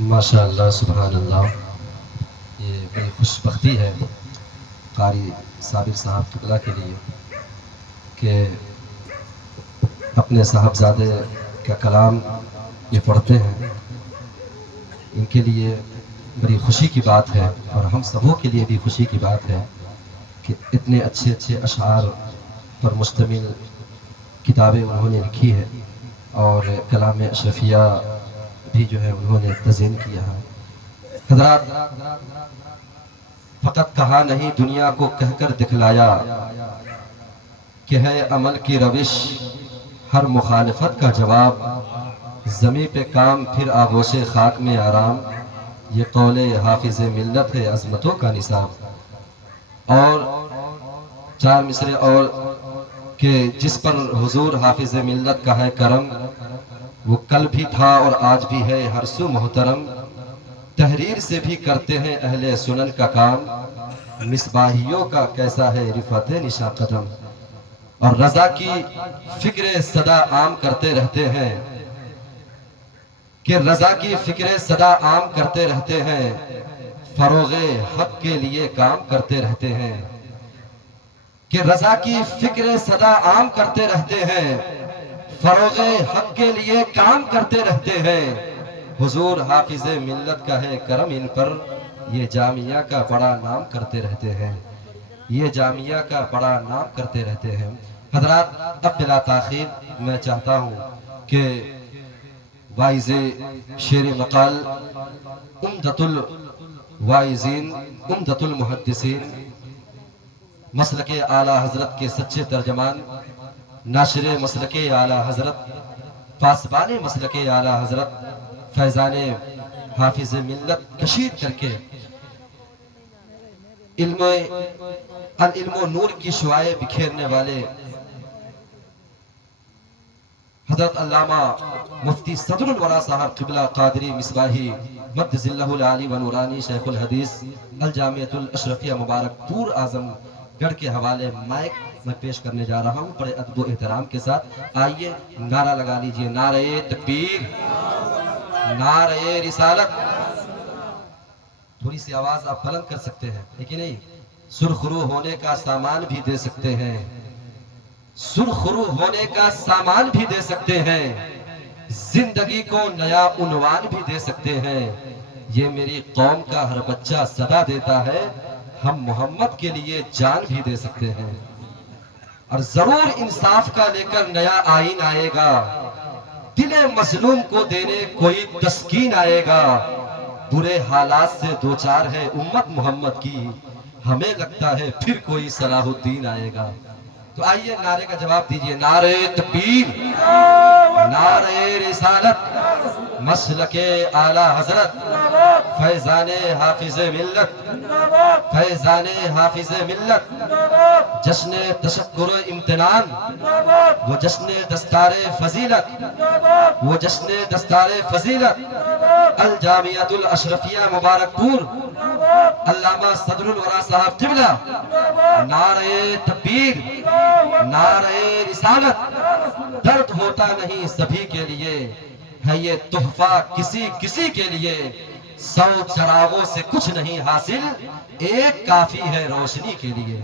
ماشاء اللہ، سبحان اللہ. یہ بڑی خوش بختی ہے قاری صابر صاحب قبلہ کے لیے کہ اپنے صاحبزادے کا کلام یہ پڑھتے ہیں. ان کے لیے بڑی خوشی کی بات ہے، اور ہم سبوں کے لیے بھی خوشی کی بات ہے کہ اتنے اچھے اچھے اشعار پر مشتمل کتابیں انہوں نے لکھی ہے، اور کلام اشرفیہ بھی جو ہے انہوں نے تزئین کیا ہے. حضرات، فقط کہا نہیں، دنیا کو کہہ کر دکھلایا کہ ہے عمل کی روش ہر مخالفت کا جواب. زمیں پہ کام پھر آغوش خاک میں آرام، یہ قول حافظ ملت ہے عظمتوں کا نصاب. اور چار مصرے اور کہ جس پر حضور حافظ ملت کا ہے کرم، وہ کل بھی تھا اور آج بھی ہے ہر سو محترم. تحریر سے بھی کرتے ہیں اہل سنن کا کام، مصباحیوں کا کیسا ہے رفعت نشاں قدم. اور رضا کی فکر صدا عام کرتے رہتے ہیں، کہ رضا کی فکر صدا عام کرتے رہتے ہیں، فروغ حق کے لیے کام کرتے رہتے ہیں. کہ رضا کی فکر صدا عام کرتے رہتے ہیں، فروغ حق کے لیے کام کرتے رہتے ہیں. حضور حافظ ملت کا ہے کرم ان پر، یہ جامعہ کا بڑا نام کرتے رہتے ہیں. یہ جامعہ کا بڑا نام کرتے رہتے ہیں. حضرات، اب بلا تاخیر میں چاہتا ہوں کہ وائز شیر مقال، عمدۃ الوائزین، عمدۃ المحدثین، مسلک اعلی حضرت کے سچے ترجمان، ناشر مسلک اعلی حضرت، پاسبان مسلک اعلی حضرت، فیضان حافظ ملت کشید کر کے العلم و نور کی شعاعیں بکھیرنے والے حضرت علامہ مفتی صدر الورا صاحب قبلہ قادری مصباحی مد ذلہ العالی و نورانی شیخ الحدیث الجامعۃ الاشرفیہ مبارک پور اعظم گڑھ کے حوالے مائک میں پیش کرنے جا رہا ہوں بڑے ادب و احترام کے ساتھ. آئیے نعرہ لگا لیجئے، نعرہ تکبیر، نعرہ رسالت. تھوڑی سی آواز آپ بلند کر سکتے ہیں لیکن نہیں، سرخرو ہونے کا سامان بھی دے سکتے ہیں، سرخرو ہونے کا سامان بھی دے سکتے ہیں، زندگی کو نیا عنوان بھی دے سکتے ہیں. یہ میری قوم کا ہر بچہ صدا دیتا ہے، ہم محمد کے لیے جان بھی دے سکتے ہیں. اور ضرور انصاف کا لے کر نیا آئین آئے گا، دل مظلوم کو دینے کوئی تسکین آئے گا. برے حالات سے دوچار ہے امت محمد کی، ہمیں لگتا ہے پھر کوئی صلاح الدین آئے گا. تو آئیے نعرے کا جواب دیجئے، نعرہ تکبیر، نعرہ رسالت، مسلک اعلی حضرت، فیضان حافظ ملت، فیضان حافظ ملت. جشن تشکر امتنان، وہ جشن دستار فضیلت، وہ جشن دستار فضیلت، الجامعۃ الاشرفیہ مبارک پور، علامہ صدر الورا صاحب قبلہ. نعرہ تکبیر، نعرہ رسالت. درد ہوتا نہیں سبھی کے لیے، ہے یہ تحفہ کسی کسی کے لیے. 100 چراغوں سے کچھ نہیں حاصل، ایک کافی ہے روشنی کے لیے.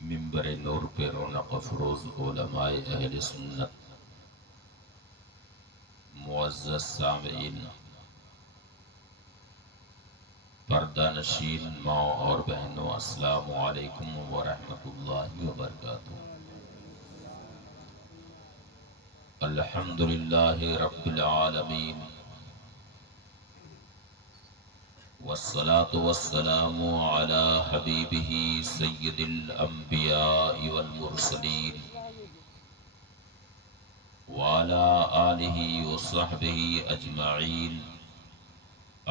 منبر نور پہ رونق افروز علماء اہل سنت، معزز سامعین، پردہ نشین ماں اور بہنوں، السلام علیکم ورحمۃ اللہ وبرکاتہ۔ الحمد للہ رب العالمین، والصلاة والسلام على حبیبہ سید الانبیاء والمرسلین، وعلى آلہ وصحبہ اجمعین،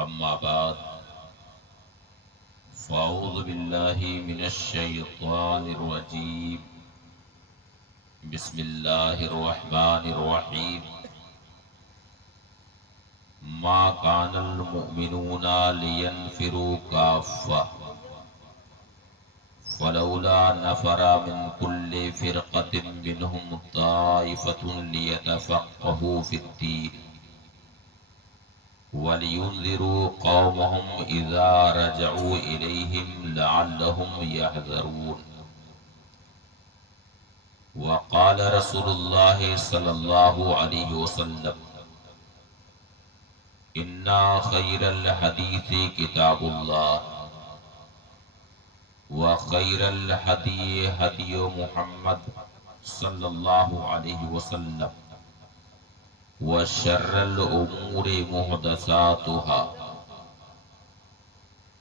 اما بعد، فاعوذ باللہ من الشیطان الرجیم، بسم اللہ الرحمن الرحیم۔ ما كان المؤمنون لينفروا كافة فلولا نفر من كل فرقة منهم طائفة ليتفقهوا في الدين ولينذروا قومهم إذا رجعوا إليهم لعلهم يحذرون۔ وقال رسول الله صلى الله عليه وسلم: إن خير الحديث كتاب الله، وخير الهدي هدي محمد صلى الله عليه وسلم، وشر الأمور محدثاتها۔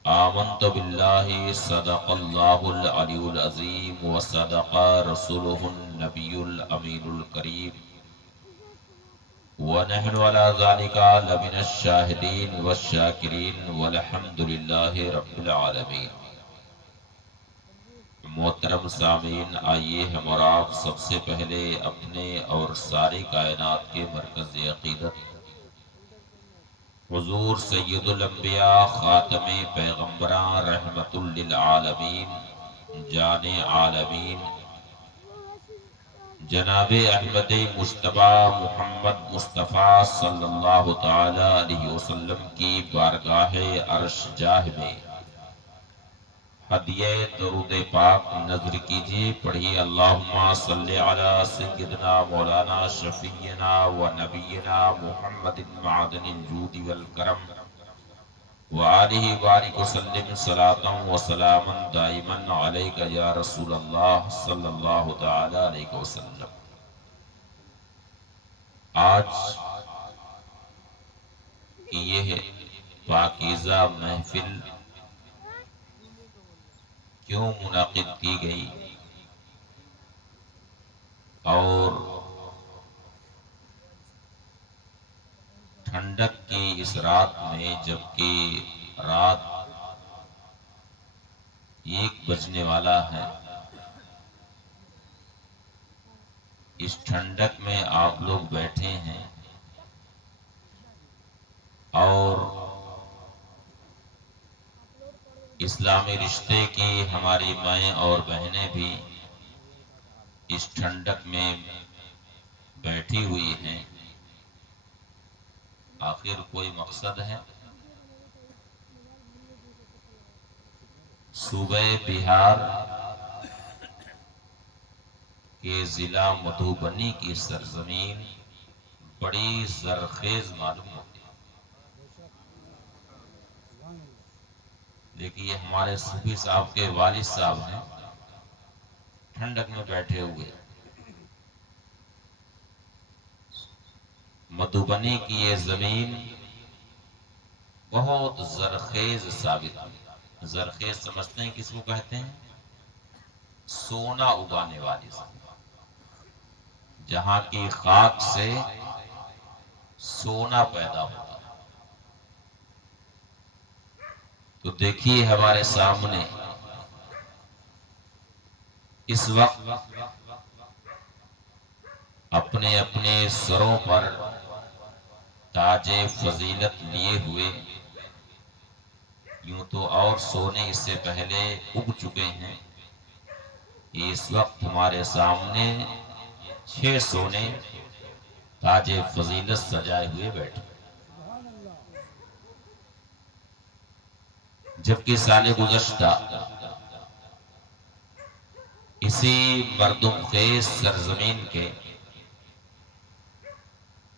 آمنت بالله صدق الله العلي العظيم، وصدق رسوله النبي الأمين الكريم، ونحن على ذلك لمن الشاهدين والشاكرين، والحمد لله رب العالمين۔ محترم سامعین، آئیے ہم اور آپ سب سے پہلے اپنے اور ساری کائنات کے مرکز عقیدت حضور سید الانبیاء خاتم پیغمبراں رحمت للعالمین جان عالمین جناب احمد مجتبیٰ محمد مصطفیٰ صلی اللہ تعالی علیہ وسلم کی بارگاہ عرش جاہ میں ہدیہ درود پاک نظر کیجیے، پڑھیے اللہم صلی علی سیدنا مولانا شفیعنا و نبینا محمد معدن الجود والکرم وآلہ بارک وسلم صلاة و سلاما دائما علیک یا رسول اللہ صلی اللہ تعالی علیہ وسلم۔ آج کی یہ پاکیزہ محفل کیوں منعقد کی گئی اور ٹھنڈک کی اس رات میں، جبکہ رات 1 بجنے والا ہے، اس ٹھنڈک میں آپ لوگ بیٹھے ہیں اور اسلامی رشتے کی ہماری مائیں اور بہنیں بھی اس ٹھنڈک میں بیٹھی ہوئی ہیں، آخر کوئی مقصد ہے؟ صوبہ بہار کے ضلع مدھوبنی کی سرزمین بڑی زرخیز معلوم ہوتی ہے، لیکن یہ ہمارے صوفی صاحب کے والد صاحب ہیں، ٹھنڈک میں بیٹھے ہوئے۔ مدھوبنی کی یہ زمین بہت زرخیز ثابت ہے۔ زرخیز سمجھتے ہیں کس کو کہتے ہیں؟ سونا اگانے والی زمین، جہاں کی خاک سے سونا پیدا ہوتا ہے۔ تو دیکھیے ہمارے سامنے اس وقت اپنے اپنے سروں پر تاج فضیلت لیے ہوئے، یوں تو اور سونے اس سے پہلے اگ چکے ہیں، اس وقت ہمارے سامنے 6 سونے تاج فضیلت سجائے ہوئے بیٹھے، جبکہ سال گزشتہ اسی مردم خیز سرزمین کے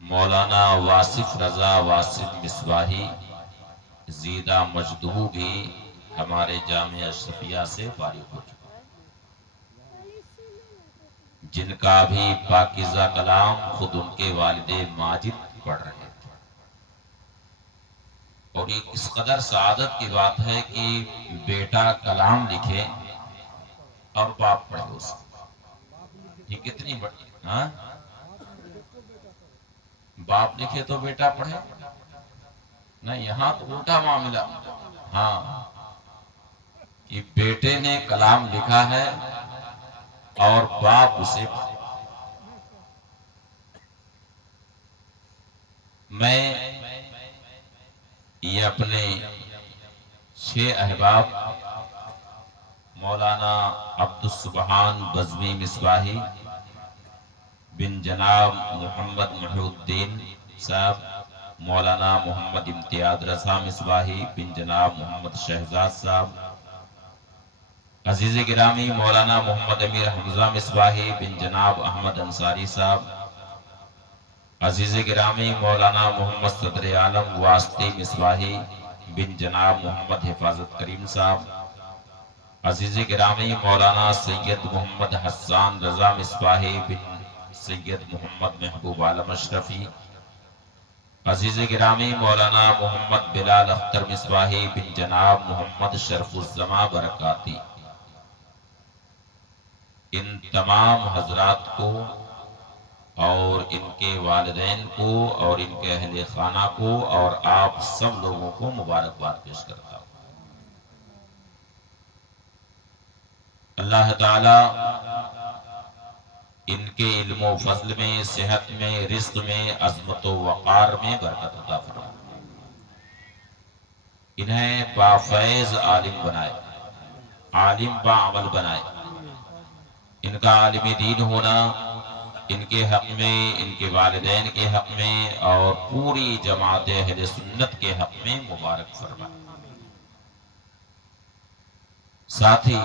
مولانا واصف رضا واصف مصباحی زیدہ مجدہو بھی ہمارے جامعہ اشرفیہ سے فارغ ہو چکا، جن کا بھی پاکیزہ کلام خود ان کے والد ماجد پڑھ رہے تھے۔ اور یہ اس قدر سعادت کی بات ہے کہ بیٹا کلام لکھے اور باپ پڑھے اسے، یہ کتنی بڑی ہاں؟ باپ لکھے تو بیٹا پڑھے؟ نہیں، یہاں تو الٹا معاملہ، ہاں، کہ بیٹے نے کلام لکھا ہے اور باپ اسے پڑھے۔ میں یہ اپنے 6 احباب مولانا عبدالسبحان بزمی مصباحی بن جناب محمد محی الدین صاحب، مولانا محمد امتیاز رضا مصباحی بن جناب محمد شہزاد صاحب، عزیز گرامی مولانا محمد امیر حمزہ مصباحی بن جناب احمد انصاری صاحب، عزیز گرامی مولانا محمد صدر عالم واسطی مصباحی بن جناب محمد حفاظت کریم صاحب، عزیز گرامی مولانا سید محمد حسان رضا مصباحی بن سید محمد محبوب عالم اشرفی، عزیز گرامی مولانا محمد بلال اختر مصباحی بن جناب محمد شرف الزما برکاتی، ان تمام حضرات کو اور ان کے والدین کو اور ان کے اہل خانہ کو اور آپ سب لوگوں کو مبارکباد پیش کرتا ہوں۔ اللہ تعالی ان کے علم و فضل میں، صحت میں، رزق میں، عظمت و وقار میں برکت عطا فرمائے، انہیں بافیض عالم بنائے، عالم با عمل بنائے، ان کا عالم دین ہونا ان کے حق میں، ان کے والدین کے حق میں اور پوری جماعت اہل سنت کے حق میں مبارک فرمائے۔ ساتھ ہی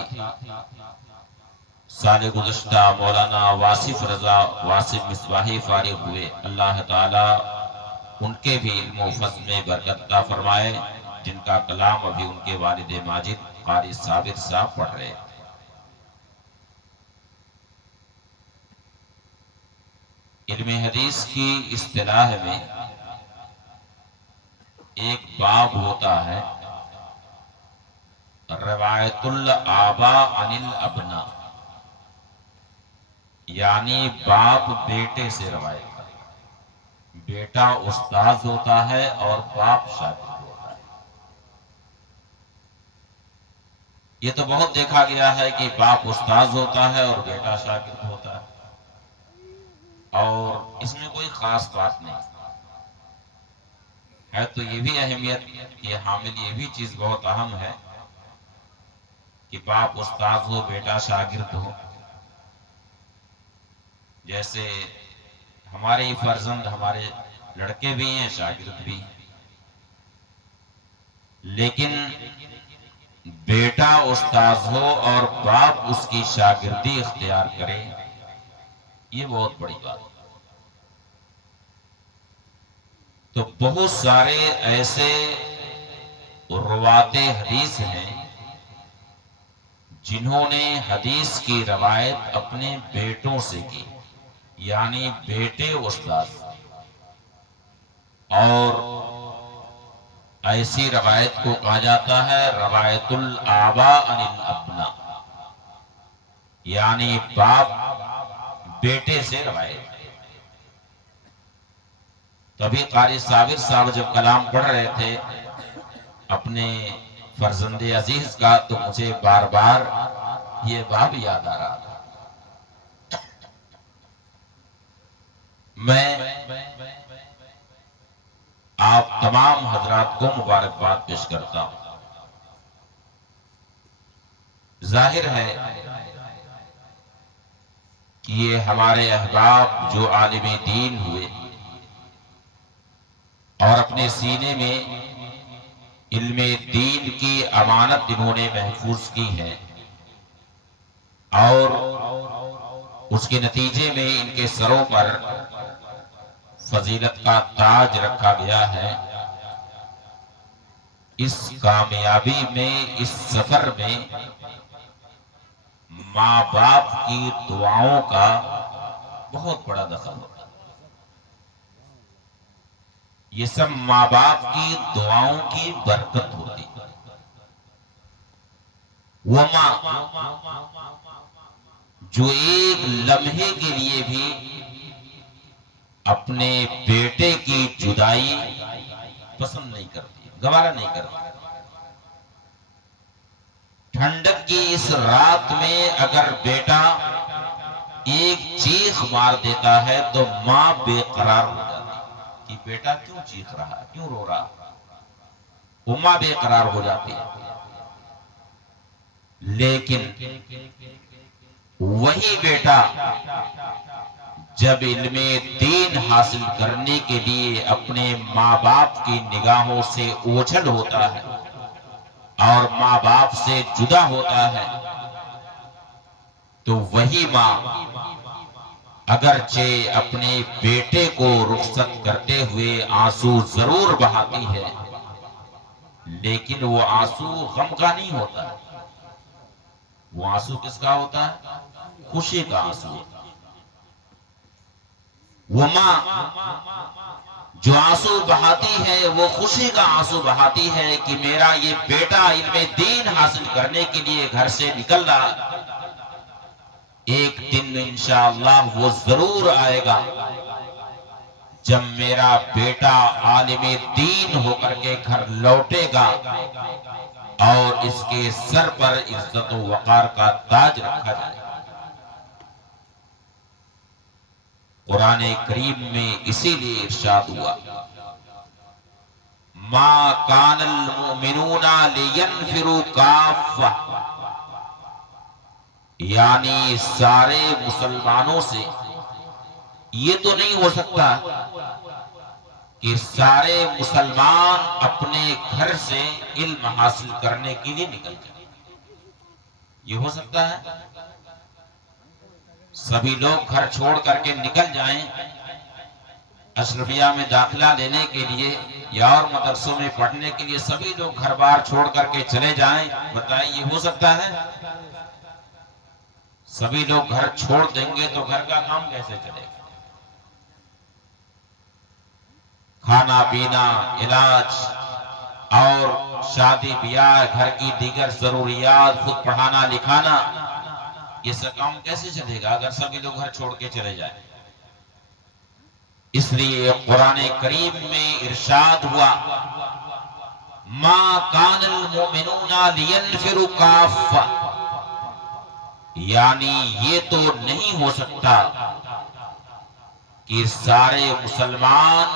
سال گزشتہ مولانا واصف رضا واصف مصباحی فارغ ہوئے، اللہ تعالی ان کے بھی علم و فضل میں برکت عطا فرمائے، جن کا کلام ابھی ان کے والد ماجد قاری صابر صاحب پڑھ رہے تھے۔ علم حدیث کی اصطلاح میں ایک باب ہوتا ہے روایت الآباء عن الابناء، یعنی باپ بیٹے سے روایت کرے، بیٹا استاذ ہوتا ہے اور باپ شاگرد ہوتا ہے۔ یہ تو بہت دیکھا گیا ہے کہ باپ استاذ ہوتا ہے اور بیٹا شاگرد ہوتا ہے، اور اس میں کوئی خاص بات نہیں ہے، تو یہ بھی اہمیت یہ حامل یہ بھی چیز بہت اہم ہے کہ باپ استاذ ہو بیٹا شاگرد ہو۔ جیسے ہمارے ہی فرزند ہمارے لڑکے بھی ہیں، شاگرد بھی ہیں، لیکن بیٹا استاذ ہو اور باپ اس کی شاگردی اختیار کرے، یہ بہت بڑی بات ہے۔ تو بہت سارے ایسے روات حدیث ہیں جنہوں نے حدیث کی روایت اپنے بیٹوں سے کی، یعنی بیٹے استاذ، اور ایسی روایت کو کہا جاتا ہے روایت الآباء عن الابناء، یعنی باپ بیٹے سے روایت۔ تبھی قاری صابر صاحب جب کلام پڑھ رہے تھے اپنے فرزند عزیز کا، تو مجھے بار بار یہ باب یاد آ رہا تھا۔ میں آپ تمام حضرات کو مبارکباد پیش کرتا ہوں۔ ظاہر ہے کہ یہ ہمارے احباب جو عالم دین ہوئے اور اپنے سینے میں علم دین کی امانت انہوں نے محفوظ کی ہے، اور اس کے نتیجے میں ان کے سروں پر فضیلت کا تاج رکھا گیا ہے۔ اس کامیابی میں، اس سفر میں ماں باپ کی دعاؤں کا بہت بڑا دخل ہوتا ہے۔ یہ سب ماں باپ کی دعاؤں کی برکت ہوتی ہے۔ وہ ماں جو ایک لمحے کے لیے بھی اپنے بیٹے کی جدائی پسند نہیں کرتی، گوارا نہیں کرتی۔ ٹھنڈک کی اس رات میں اگر بیٹا ایک چیخ مار دیتا ہے تو ماں بے قرار ہو جاتی کہ بیٹا کیوں چیخ رہا ہے، کیوں رو رہا ہے، وہ ماں بے قرار ہو جاتی ہے۔ لیکن وہی بیٹا جب علم دین حاصل کرنے کے لیے اپنے ماں باپ کی نگاہوں سے اوجھل ہوتا ہے اور ماں باپ سے جدا ہوتا ہے، تو وہی ماں اگرچہ اپنے بیٹے کو رخصت کرتے ہوئے آنسو ضرور بہاتی ہے، لیکن وہ آنسو غم کا نہیں ہوتا، وہ آنسو کس کا ہوتا ہے؟ خوشی کا آنسو ہوتا ہے۔ وہ ماں جو آنسو بہاتی ہے وہ خوشی کا آنسو بہاتی ہے کہ میرا یہ بیٹا علم دین حاصل کرنے کے لیے گھر سے نکل رہا، ایک دن انشاءاللہ وہ ضرور آئے گا جب میرا بیٹا عالم دین ہو کر کے گھر لوٹے گا اور اس کے سر پر عزت و وقار کا تاج رکھا جائے گا۔ قرآن کریم میں اسی لیے ارشاد ہوا ما کان المؤمنون لینفروا کافہ، یعنی سارے مسلمانوں سے یہ تو نہیں ہو سکتا کہ سارے مسلمان اپنے گھر سے علم حاصل کرنے کے لیے نکل جائیں۔ یہ ہو سکتا ہے سبھی لوگ گھر چھوڑ کر کے نکل جائیں اشرفیہ میں داخلہ لینے کے لیے یا اور مدرسوں میں پڑھنے کے لیے، سبھی لوگ گھر بار چھوڑ کر کے چلے جائیں؟ بتائیں یہ ہو سکتا ہے؟ سبھی لوگ گھر چھوڑ دیں گے تو گھر کا کام کیسے چلے گا؟ کھانا پینا، علاج اور شادی بیاہ، گھر کی دیگر ضروریات، خود پڑھانا لکھانا، یہ سب کام کیسے چلے گا اگر سبھی لوگ گھر چھوڑ کے چلے جائیں؟ اس لیے قرآن کریم میں ارشاد ہوا ما کان المؤمنون لینفروا کافہ، یعنی یہ تو نہیں ہو سکتا کہ سارے مسلمان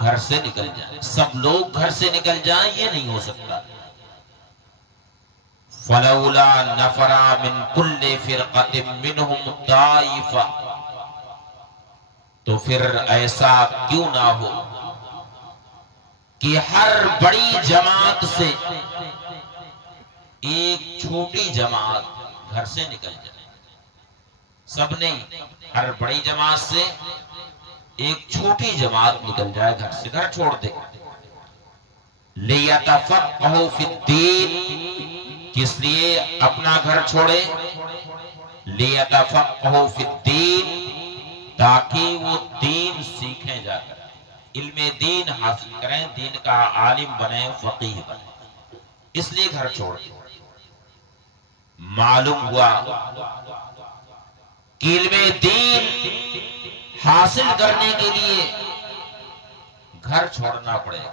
گھر سے نکل جائیں، سب لوگ گھر سے نکل جائیں، یہ نہیں ہو سکتا۔ فلولا نفر من کل فرقۃ منہم طائفہ، تو پھر ایسا کیوں نہ ہو کہ ہر بڑی جماعت سے ایک چھوٹی جماعت گھر سے نکل جائے، سب نہیں، ہر بڑی جماعت سے ایک چھوٹی جماعت نکل جائے گھر سے، گھر چھوڑ دے۔ لِيَتَفَقَّهُوا فِي الدِّينِ، کس لیے اپنا گھر چھوڑے؟ لِيَتَفَقَّهُوا فِي الدِّينِ، تاکہ وہ دین سیکھیں جا کر، علم دین حاصل کریں، دین کا عالم بنیں، فقیہ بنیں، اس لیے گھر چھوڑ دے۔ معلوم ہوا کہ علم دین حاصل کرنے کے لیے گھر چھوڑنا پڑے گا،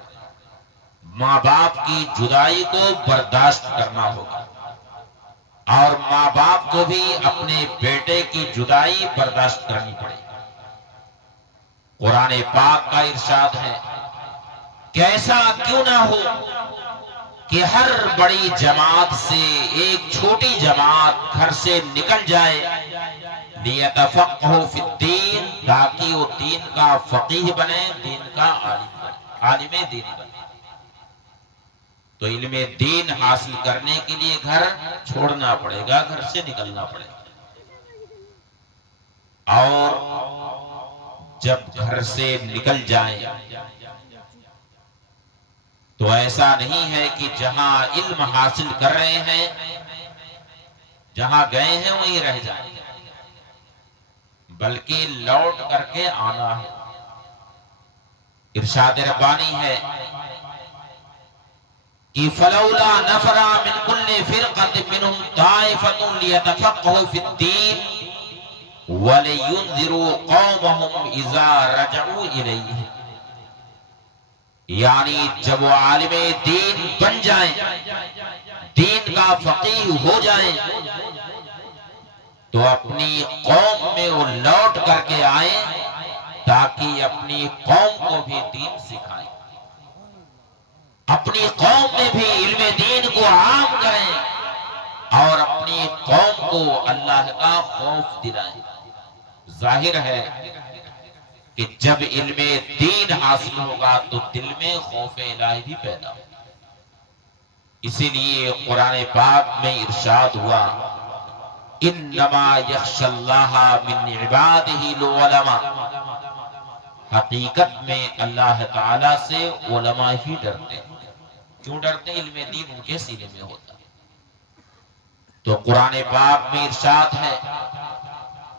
ماں باپ کی جدائی کو برداشت کرنا ہوگا، اور ماں باپ کو بھی اپنے بیٹے کی جدائی برداشت کرنی پڑے گی۔ قرآن پاک کا ارشاد ہے کہ ایسا کیوں نہ ہو کہ ہر بڑی جماعت سے ایک چھوٹی جماعت گھر سے نکل جائے، لِيَتَفَقَّهُوا فِي الدِّينِ، تاکہ وہ دین کا فقیہ بنے، دین کا عالم بنے، عالم دین بنے۔ تو علم دین حاصل کرنے کے لیے گھر چھوڑنا پڑے گا، گھر سے نکلنا پڑے گا، اور جب گھر سے نکل جائیں تو ایسا نہیں ہے کہ جہاں علم حاصل کر رہے ہیں، جہاں گئے ہیں وہیں رہ جائیں، بلکہ لوٹ کر کے آنا ہے۔ ارشاد ربانی ہے کہ فلولا نفر من كل فرقة منهم طائفة ليتفقهوا في الدين ولينذروا قومهم اذا رجعوا اليه، یعنی جب وہ عالم دین بن جائیں، دین کا فقیہ ہو جائیں، تو اپنی قوم میں وہ لوٹ کر کے آئیں تاکہ اپنی قوم کو بھی دین سکھائیں، اپنی قوم میں بھی علم دین کو عام کریں اور اپنی قوم کو اللہ کا خوف دلائیں۔ ظاہر ہے کہ جب علم دین حاصل ہوگا تو دل میں خوف الہی بھی پیدا ہوگا۔ اسی لیے قرآن پاک میں ارشاد ہوا انما یخشی اللہ من عبادہ العلماء، حقیقت میں اللہ تعالی سے علماء ہی ڈرتے ہیں۔ کیوں ڈرتے؟ علم دین ان کے سینے میں ہوتا ہے۔ تو قرآن پاک میں ارشاد ہے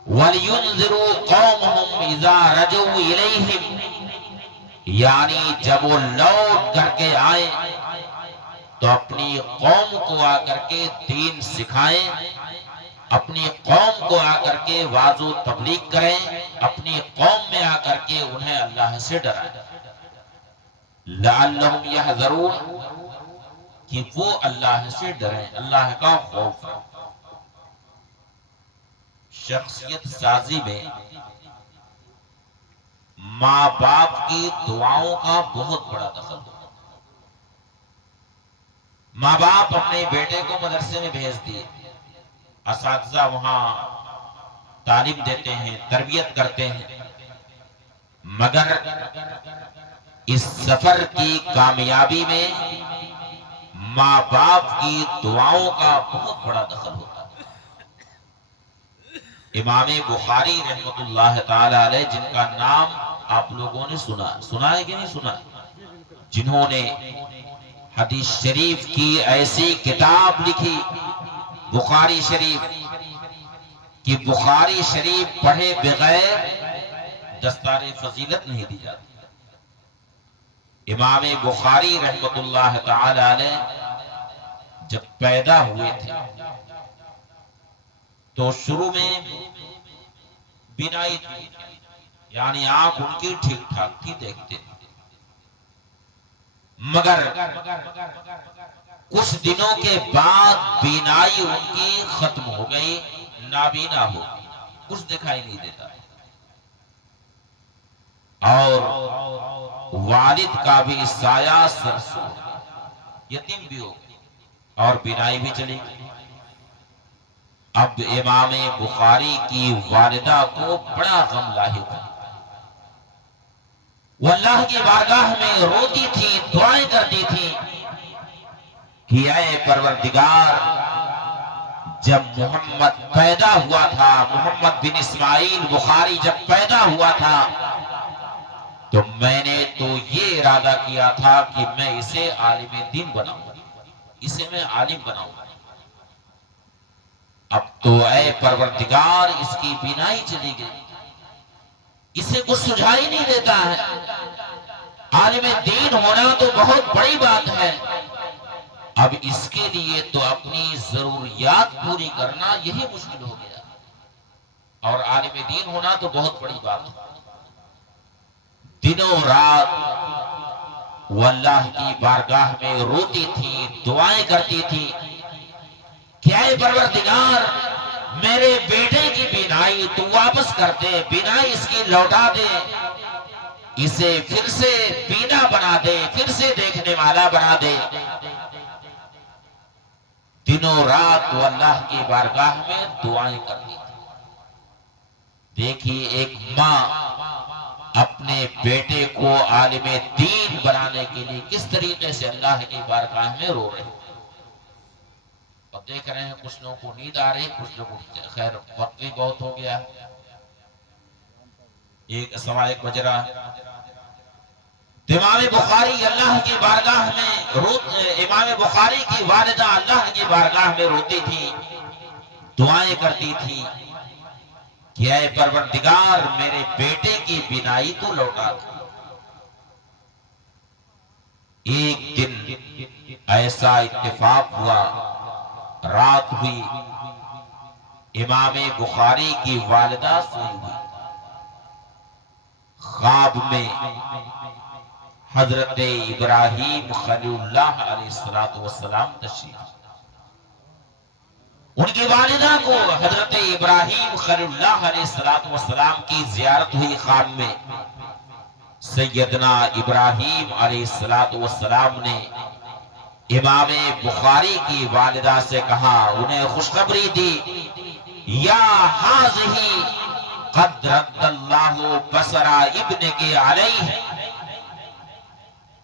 وَلْيُنذِرُوا قَوْمَهُمْ إِذَا رَجَعُوا إِلَيْهِمْ، یعنی جب وہ لوٹ کر کے آئیں تو اپنی قوم کو آ کر کے دین سکھائیں، اپنی قوم کو آ کر کے واعظ و تبلیغ کریں، اپنی قوم میں آ کر کے انہیں اللہ سے ڈرائیں، لعلہم یحذرون، کہ وہ اللہ سے ڈریں، اللہ کا خوف رکھیں۔ شخصیت سازی میں ماں باپ کی دعاؤں کا بہت بڑا دخل ہوتا ہے۔ ماں باپ اپنے بیٹے کو مدرسے میں بھیج دیے، اساتذہ وہاں تعلیم دیتے ہیں، تربیت کرتے ہیں، مگر اس سفر کی کامیابی میں ماں باپ کی دعاؤں کا بہت بڑا دخل ہوتا ہے۔ امام بخاری رحمۃ اللہ تعالی علیہ، جن کا نام آپ لوگوں نے سنا ہے کہ نہیں سنا، جنہوں نے حدیث شریف کی ایسی کتاب لکھی بخاری شریف کہ بخاری شریف پڑھے بغیر دستار فضیلت نہیں دی جاتی۔ امام بخاری رحمۃ اللہ تعالی علیہ جب پیدا ہوئے تھے تو شروع میں بینائی تھی، یعنی آنکھ ان کی ٹھیک ٹھاک تھی، دیکھتے تھے، مگر کچھ دنوں کے بعد بینائی ان کی ختم ہو گئی، نابینا ہو گئی، کچھ دکھائی نہیں دیتا، اور والد کا بھی سایہ سرسو ہو گیا، یتیم بھی ہو گئی اور بینائی بھی چلی گئی۔ اب امام بخاری کی والدہ کو بڑا غم لاحق ہوا، وہ اللہ کی بارگاہ میں روتی تھی، دعائیں کرتی تھی کہ اے پروردگار، جب محمد پیدا ہوا تھا، محمد بن اسماعیل بخاری جب پیدا ہوا تھا تو میں نے تو یہ ارادہ کیا تھا کہ میں اسے عالم دین بناؤں، اسے میں عالم بناؤں، اب تو اے پروردگار اس کی بینائی چلی گئی، اسے کچھ سجھائی نہیں دیتا ہے۔ عالم دین ہونا تو بہت بڑی بات ہے، اب اس کے لیے تو اپنی ضروریات پوری کرنا یہی مشکل ہو گیا، اور عالم دین ہونا تو بہت بڑی بات ہے۔ دنوں رات وہ اللہ کی بارگاہ میں روتی تھی، دعائیں کرتی تھی کہ اے پروردگار، میرے بیٹے کی بینائی تو واپس کر دے، بینائی اس کی لوٹا دے، اسے پھر سے بینا بنا دے، پھر سے دیکھنے والا بنا دے۔ دنوں رات وہ اللہ کی بارگاہ میں دعائیں کرتی تھی۔ دیکھیے ایک ماں اپنے بیٹے کو عالم دین بنانے کے لیے کس طریقے سے اللہ کی بارگاہ میں رو رہی ہے، اور دیکھ رہے ہیں کچھ لوگوں کو نیند آ رہی، کچھ لوگوں کو خیر وقت بھی بہت ہو گیا۔ ایک سوا ایک بج رہا ہے. امام بخاری اللہ کی بارگاہ میں امام بخاری کی والدہ اللہ کی بارگاہ میں روتی تھی، دعائیں کرتی تھی کہ اے پروردگار میرے بیٹے کی بینائی تو لوٹا دے. ایک دن ایسا اتفاق ہوا، رات ہوئی، امام بخاری کی والدہ سوئی ہوئی، خواب میں حضرت ابراہیم خلیل اللہ علیہ السلام تشریف. ان کی والدہ کو حضرت ابراہیم خلیل اللہ علیہ السلام کی زیارت ہوئی خواب میں. سیدنا ابراہیم علیہ السلام نے امام بخاری کی والدہ سے کہا، انہیں خوشخبری دی، یا حاضی قد رد اللہ بصر ابن کے علیہ،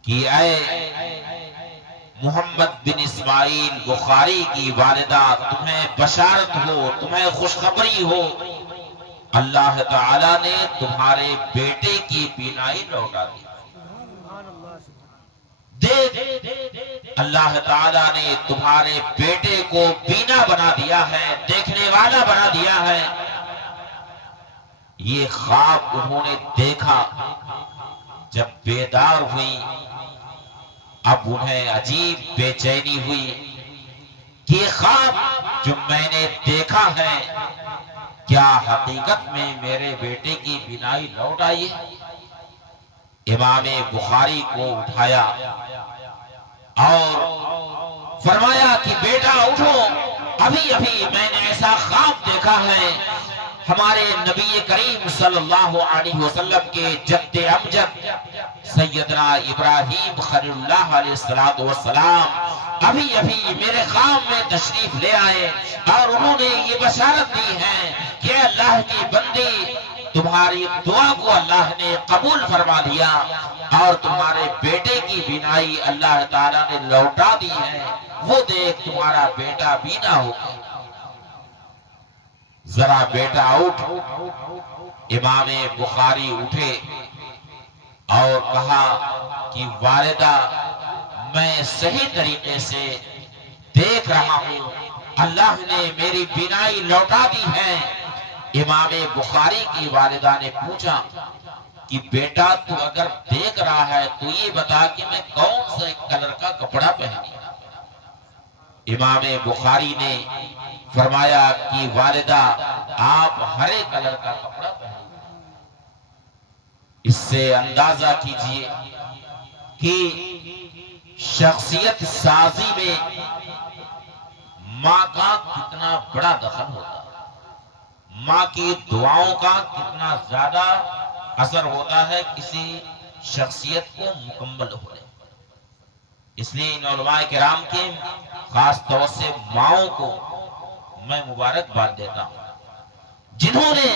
کہ اے محمد بن اسماعیل بخاری کی والدہ تمہیں بشارت ہو، تمہیں خوشخبری ہو، اللہ تعالی نے تمہارے بیٹے کی بینائی لوٹا دی. دیکھ اللہ تعالی نے تمہارے بیٹے کو بینا بنا دیا ہے، دیکھنے والا بنا دیا ہے. یہ خواب انہوں نے دیکھا. جب بیدار ہوئی اب انہیں عجیب بے چینی ہوئی کہ خواب جو میں نے دیکھا ہے کیا حقیقت میں میرے بیٹے کی بینائی لوٹ آئی. امام بخاری کو اٹھایا اور فرمایا کہ بیٹا اٹھو، ابھی ابھی میں نے ایسا خواب دیکھا ہے، ہمارے نبی کریم صلی اللہ علیہ وسلم کے جد امجد سیدنا ابراہیم خلیل اللہ علیہ السلام ابھی ابھی میرے خواب میں تشریف لے آئے اور انہوں نے یہ بشارت دی ہے کہ اللہ کی بندی تمہاری دعا کو اللہ نے قبول فرما دیا اور تمہارے بیٹے کی بینائی اللہ تعالیٰ نے لوٹا دی ہے، وہ دیکھ تمہارا بیٹا بینا ہو. ذرا بیٹا اٹھ. امام بخاری اٹھے اور کہا کہ والدہ میں صحیح طریقے سے دیکھ رہا ہوں، اللہ نے میری بینائی لوٹا دی ہے. امام بخاری کی والدہ نے پوچھا کہ بیٹا تو اگر دیکھ رہا ہے تو یہ بتا کہ میں کون سے کلر کا کپڑا پہنی. امام بخاری نے فرمایا کہ والدہ آپ ہرے کلر کا کپڑا پہنیں. اس سے اندازہ کیجئے کہ شخصیت سازی میں ماں کا کتنا بڑا دخل ہوتا ہے، ماں کی دعاؤں کا کتنا زیادہ اثر ہوتا ہے کسی شخصیت کو مکمل ہونے. اس لیے ان علماء کرام کے خاص طور سے ماؤں کو میں مبارکباد دیتا ہوں جنہوں نے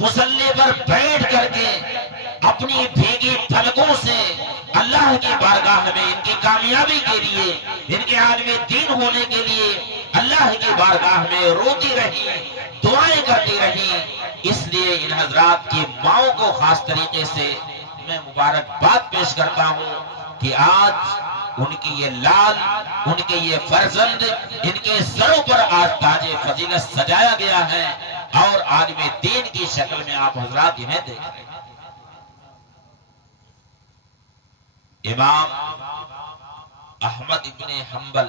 مصلی پر بیٹھ کر کے اپنی بھیگی پلکوں سے اللہ کی بارگاہ میں ان کی کامیابی کے لیے، ان کے عالم دین ہونے کے لیے اللہ کی بارگاہ میں روتی رہی، دعائیں کرتی رہی. اس لیے ان حضرات کی ماؤں کو خاص طریقے سے میں مبارکباد پیش کرتا ہوں کہ آج ان کی یہ لال، ان کے یہ فرزند، ان کے سروں پر آج تاج فضیلت سجایا گیا ہے اور عالم دین کی شکل میں آپ حضرات انہیں دیکھ رہے ہیں. امام احمد ابن حنبل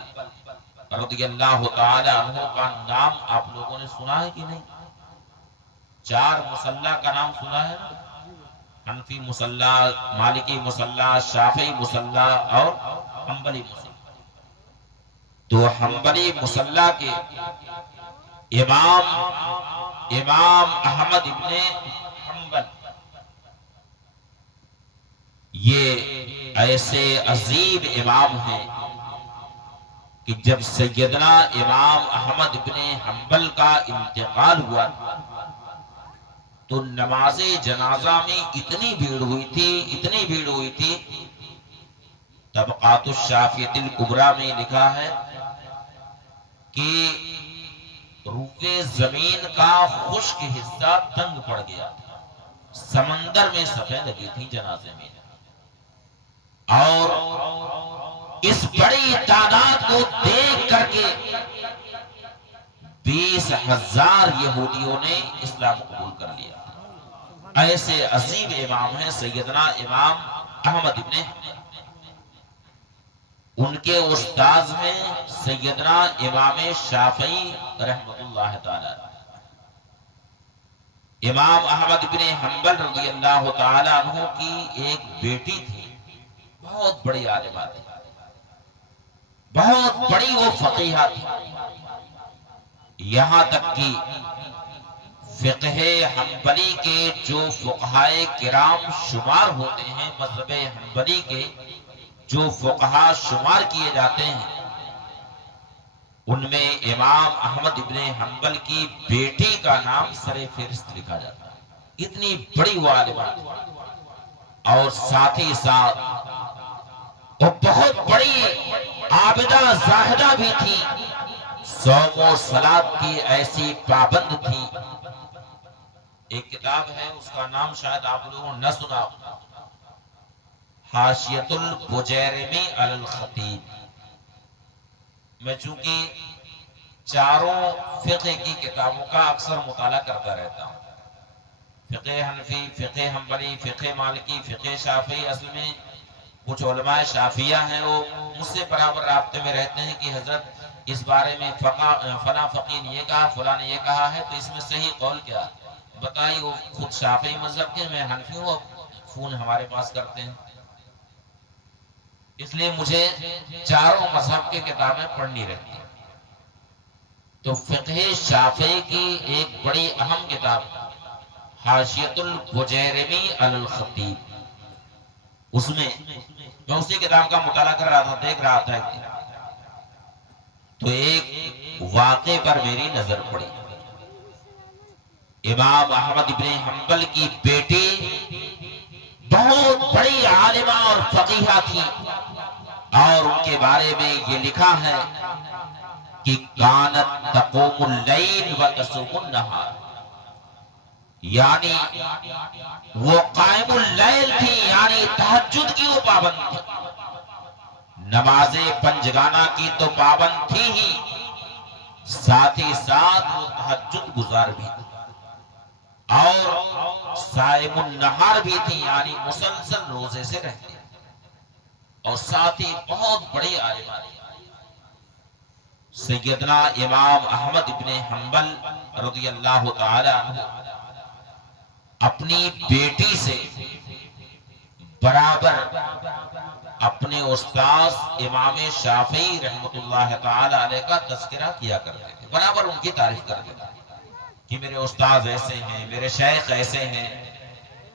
رضی اللہ تعالی عنہ کا نام آپ لوگوں نے سنا ہے کہ نہیں؟ 4 مصلح کا نام سنا ہے نا؟ حنفی مصلح، مالکی مصلح، شافعی مصلح اور حنبلی مصلح. تو حنبلی مصلح کے امام احمد ابن حنبل یہ ایسے عظیم امام ہیں کہ جب سیدنا امام احمد ابن حنبل کا انتقال ہوا تو نماز جنازہ میں اتنی بھیڑ ہوئی تھی. طبقات الشافعیۃ الکبریٰ میں لکھا ہے کہ روئے زمین کا خشک حصہ تنگ پڑ گیا تھا. سمندر میں صفیں لگی تھی جنازے میں، اور اس بڑی تعداد کو دیکھ کر کے 20,000 یہودیوں نے اسلام قبول کر لیا۔ ایسے عظیم امام ہیں سیدنا امام احمد ابن، ان کے استاذ ہیں سیدنا امام شافعی رحمۃ اللہ تعالی۔ امام احمد بن حنبل رضی اللہ تعالی عنہ کی ایک بیٹی تھی، بہت بڑی عالمہ تھی، بہت بڑی وہ فقیہہ تھی، یہاں تک کہ فقہ حنبلی کے جو فقہائے کرام شمار ہوتے ہیں، مذہب حنبلی کے جو فقہاء شمار کیے جاتے ہیں، ان میں امام احمد ابن حنبل کی بیٹی کا نام سر فہرست لکھا جاتا ہے، اتنی بڑی وہ عالمہ تھی، اور ساتھ ہی ساتھ وہ بہت بڑی عابدہ زاہدہ بھی تھی، صوم و صلاۃ کی ایسی پابند تھی۔ ایک کتاب ہے، اس کا نام شاید آپ لوگوں نے نہ سنا، حاشیۃ البجیرمی علی الخطیب۔ میں چونکہ چاروں فقہ کی کتابوں کا اکثر مطالعہ کرتا رہتا ہوں، فقہ حنفی، فقہ حنبلی، فقہ مالکی، فقہ شافعی، اصل میں کچھ علماء شافعیہ ہیں وہ مجھ سے برابر رابطے میں رہتے ہیں کہ حضرت اس بارے میں فلاں فقیر نے یہ کہا، فلاں نے یہ کہا ہے، تو اس میں صحیح قول کیا؟ بتائیے، وہ خود شافعی مذہب کے، میں حنفی ہوں، فون ہمارے پاس کرتے ہیں، اس لیے مجھے چاروں مذہب کی کتابیں پڑھنی رہتی ہیں۔ تو فقہ شافعی کی ایک بڑی اہم کتاب حاشیۃ البجیرمی علی الخطیب، اس میں میں اسی کتاب کا مطالعہ کر رہا تھا، دیکھ رہا تھا ایک دن، تو ایک واقعے پر میری نظر پڑی۔ امام احمد ابن حنبل کی بیٹی بہت بڑی عالمہ اور فقیہہ تھی، اور ان کے بارے میں یہ لکھا ہے کہ کانت تقوم اللیل و تصوم النہار، یعنی وہ قائم اللیل تھی، یعنی تہجد کی وہ پابند تھی، نماز پنجگانہ کی تو پابند تھی ہی، ساتھ ہی ساتھ وہ تہجد گزار بھی تھی، اور صائم النہار بھی تھی، یعنی مسلسل روزے سے رہتی، اور ساتھ ہی بہت بڑی عالمہ تھی۔ سیدنا امام احمد ابن حنبل رضی اللہ تعالی عنہ اپنی بیٹی سے برابر اپنے استاذ امام شافعی رحمۃ اللہ تعالی علیہ کا تذکرہ کیا کرتے تھے، برابر ان کی تعریف کرتے تھے کہ میرے استاذ ایسے ہیں، میرے شیخ ایسے ہیں،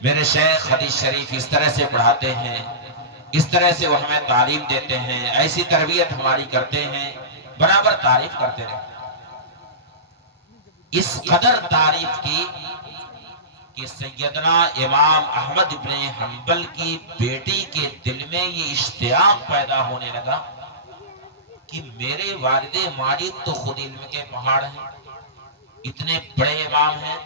میرے شیخ حدیث شریف اس طرح سے پڑھاتے ہیں، اس طرح سے وہ ہمیں تعلیم دیتے ہیں، ایسی تربیت ہماری کرتے ہیں، برابر تعریف کرتے رہے۔ اس قدر تعریف کی کہ سیدنا امام احمد ابن حنبل کی بیٹی کے دل میں یہ اشتیاق پیدا ہونے لگا کہ میرے والد ماجد تو خود علم کے پہاڑ ہیں، اتنے بڑے امام ہیں،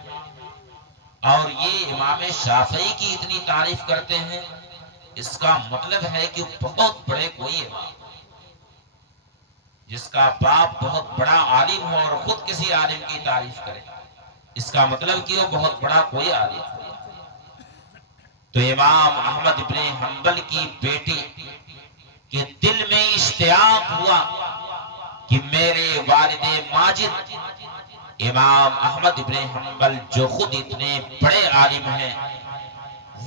اور یہ امام شافعی کی اتنی تعریف کرتے ہیں، اس کا مطلب ہے کہ بہت بڑے کوئی امام جس کا باپ بہت بڑا عالم ہو اور خود کسی عالم کی تعریف کرے، اس کا مطلب کہ وہ بہت بڑا کوئی عالم ہے۔ تو امام احمد ابن حنبل کی بیٹی کے دل میں اشتیاق ہوا کہ میرے والد ماجد امام احمد ابن حنبل جو خود اتنے بڑے عالم ہیں،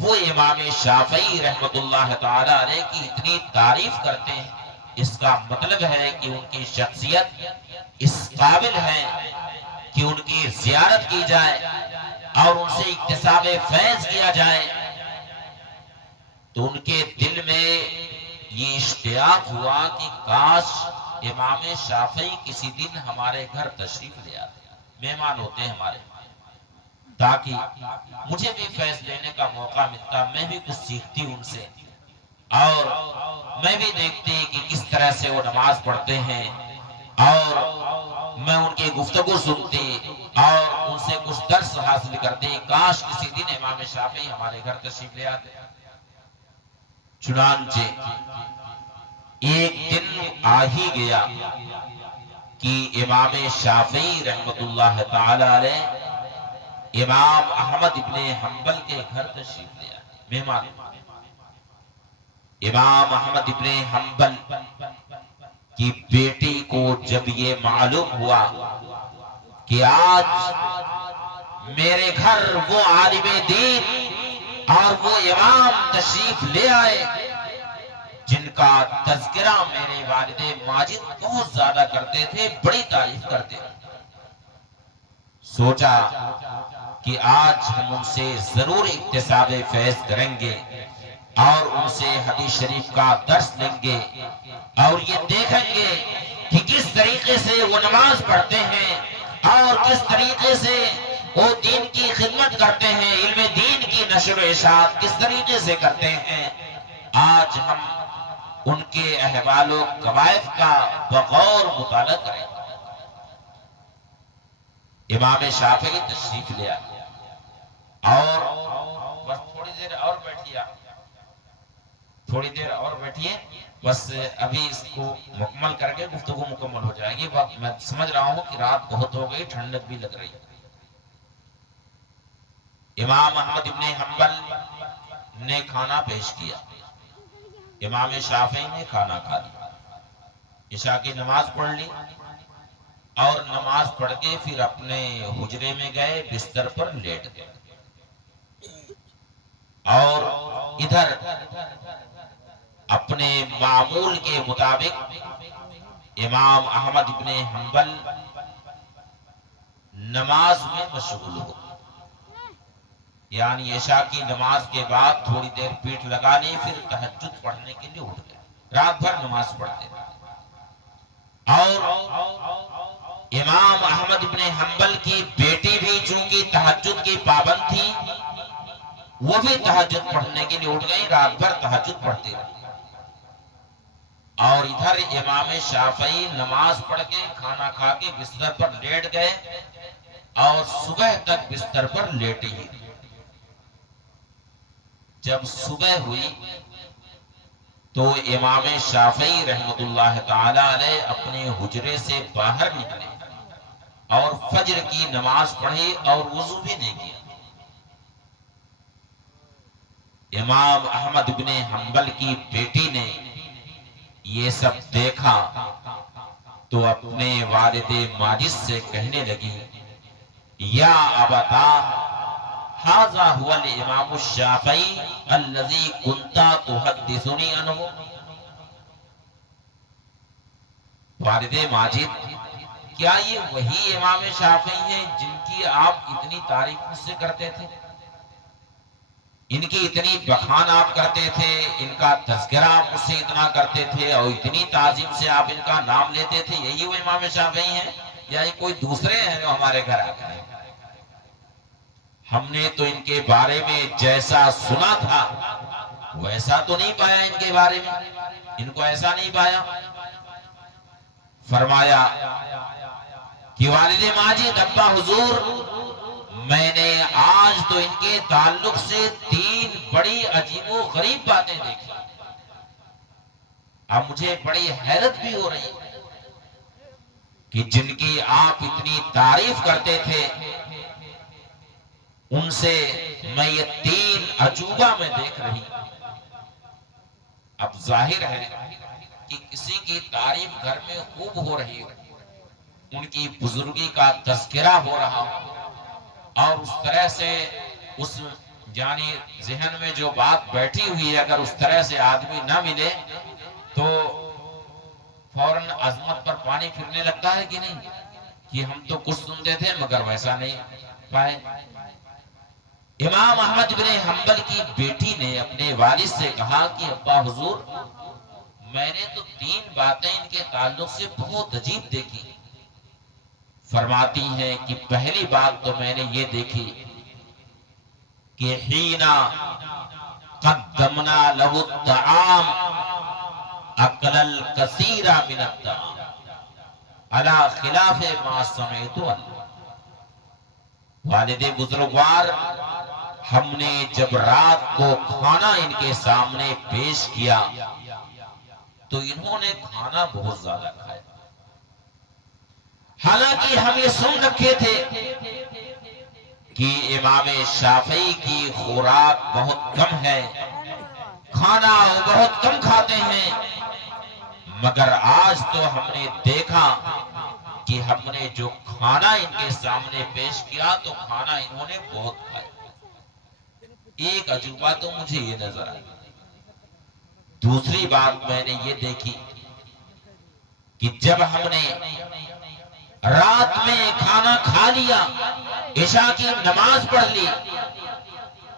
وہ امام شافعی رحمۃ اللہ تعالی علیہ کی اتنی تعریف کرتے ہیں، اس کا مطلب ہے کہ ان کی شخصیت اس قابل ہے کہ ان کی زیارت کی جائے اور ان سے اکتساب فیض کیا جائے۔ تو ان کے دل میں یہ اشتیاق ہوا کہ کاش امام شافعی کسی دن ہمارے گھر تشریف لے آتے، مہمان ہوتے ہیں ہمارے، تاکہ مجھے بھی فیض لینے کا موقع ملتا، میں بھی کچھ سیکھتی ان سے، اور میں بھی دیکھتی کہ کس طرح سے وہ نماز پڑھتے ہیں اور میں ان کی گفتگو سنتی اور ان سے کچھ درس حاصل کرتے. کاش کسی دن امام شافعی ہمارے گھر تشریف لے آتے. چنانچہ ایک دن آ ہی گیا کہ امام شافعی رحمت اللہ تعالی علیہ امام احمد ابن حنبل کے گھر تشریف لے آئے. مہمان امام احمد ابن حنبل کی بیٹی کو جب یہ معلوم ہوا کہ آج میرے گھر وہ عالم دین اور وہ امام تشریف لے آئے جن کا تذکرہ میرے والد ماجد بہت زیادہ کرتے تھے، بڑی تعریف کرتے تھے، سوچا کہ آج ہم ان سے ضرور اکتساب فیض کریں گے اور ان سے حدیث شریف کا درس لیں گے اور یہ دیکھیں گے کہ کس طریقے سے وہ نماز پڑھتے ہیں اور کس طریقے سے وہ دین کی خدمت کرتے ہیں، علم دین کی نشر و اشاعت کس طریقے سے کرتے ہیں. آج ہم ان کے احوال و قوائف کا بغور مطالعہ کریں. امام شافعی تشریف لے آئے اور بس تھوڑی دیر اور بیٹھیے، تھوڑی دیر اور بیٹھیے، بس ابھی اس کو مکمل کر کے گفتگو مکمل ہو جائے گی. میں سمجھ رہا ہوں کہ رات بہت ہو گئی، ٹھنڈک بھی لگ رہی ہے. امام احمد ابن حنبل نے کھانا پیش کیا. امام شافعی نے کھانا کھا لیا، عشاء کی نماز پڑھ لی اور نماز پڑھ کے پھر اپنے حجرے میں گئے، بستر پر لیٹ گئے. اور ادھر اپنے معمول کے مطابق امام احمد ابن حنبل نماز میں مشغول ہو، یعنی عشاء کی نماز کے بعد تھوڑی دیر پیٹھ لگا لی، پھر تہجد پڑھنے کے لیے اٹھ گئے. رات بھر نماز پڑھتے اور امام احمد ابن حنبل کی بیٹی بھی چونکہ تہجد کی پابند تھی، وہ بھی تہجد پڑھنے کے لیے اٹھ گئی، رات بھر تہجد پڑھتے رہے. اور ادھر امام شافعی نماز پڑھ کے کھانا کھا کے بستر پر لیٹ گئے اور صبح تک بستر پر لیٹے ہی. جب صبح ہوئی تو امام شافعی رحمت اللہ تعالی علیہ اپنے حجرے سے باہر نکلے اور فجر کی نماز پڑھی اور وضو بھی نہیں کیا. امام احمد بن حنبل کی بیٹی نے یہ سب دیکھا تو اپنے والد ماجد سے کہنے لگی، یا ابتا ھذا ھو الامام الشافعی الذی کنت تحدثنی عنہ. والد ماجد، کیا یہ وہی امام شافعی ہیں جن کی آپ اتنی تعریف مجھ سے کرتے تھے، ان کی اتنی بخان آپ کرتے تھے، ان کا تذکرہ آپ مجھ سے اتنا کرتے تھے اور اتنی تعظیم سے آپ ان کا نام لیتے تھے، یہی وہ امام شافعی ہیں یا یہ کوئی دوسرے ہیں جو ہمارے گھر آ گئے؟ ہم نے تو ان کے بارے میں جیسا سنا تھا ویسا تو نہیں پایا، ان کے بارے میں ان کو ایسا نہیں پایا. فرمایا کہ والد ماجد، ابا حضور، میں نے آج تو ان کے تعلق سے 3 بڑی عجیب و غریب باتیں دیکھی. اب مجھے بڑی حیرت بھی ہو رہی کہ جن کی آپ اتنی تعریف کرتے تھے ان سے میں یہ 3 عجوبہ میں دیکھ رہی. اب ظاہر ہے کہ کسی کی تعریف گھر میں خوب ہو رہی ہو، ان کی بزرگی کا تذکرہ ہو رہا ہو اور اس طرح سے اس یعنی ذہن میں جو بات بیٹھی ہوئی ہے، اگر اس طرح سے آدمی نہ ملے تو فوراً عظمت پر پانی پھرنے لگتا ہے کہ نہیں، کہ ہم تو کچھ سنتے تھے مگر ویسا نہیں پائے. امام احمد بن حنبل کی بیٹی نے اپنے والد سے کہا کہ ابا حضور، میں نے تو 3 باتیں ان کے تعلق سے بہت عجیب دیکھی. فرماتی ہیں کہ پہلی بات تو میں نے یہ دیکھی کہ حینا قدمنا لہ الطعام اکل الکثیر من الطعام. علی خلاف ما سمعت والد بزرگوار ہم نے جب رات کو کھانا ان کے سامنے پیش کیا تو انہوں نے کھانا بہت زیادہ کھایا، حالانکہ ہم یہ سن رکھے تھے کہ امام شافعی کی خوراک بہت کم ہے، کھانا وہ بہت کم کھاتے ہیں، مگر آج تو ہم نے دیکھا کہ ہم نے جو کھانا ان کے سامنے پیش کیا تو کھانا انہوں نے بہت کھایا۔ ایک عجوبہ تو مجھے یہ نظر آئی۔ دوسری بات میں نے یہ دیکھی کہ جب ہم نے رات میں کھانا کھا لیا، عشاء کی نماز پڑھ لی،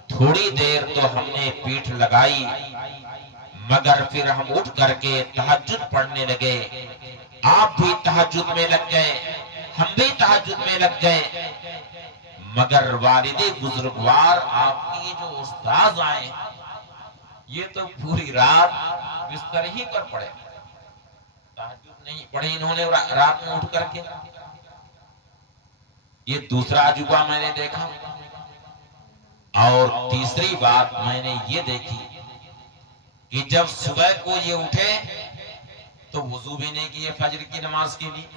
تھوڑی دیر تو ہم نے پیٹھ لگائی، مگر پھر ہم اٹھ کر کے تہجد پڑھنے لگے۔ آپ بھی تہجد میں لگ گئے، ہم بھی تہجد میں لگ گئے، مگر والد بزرگوار آپ کی جو استاذ آئے یہ تو پوری رات بستر ہی پر پڑے، تہجد نہیں پڑھی انہوں نے رات میں اٹھ کر کے۔ یہ دوسرا عجوبہ میں نے دیکھا۔ اور تیسری بات میں نے یہ دیکھی کہ جب صبح کو یہ اٹھے تو وضو بھی نہیں کیے فجر کی نماز کے لیے،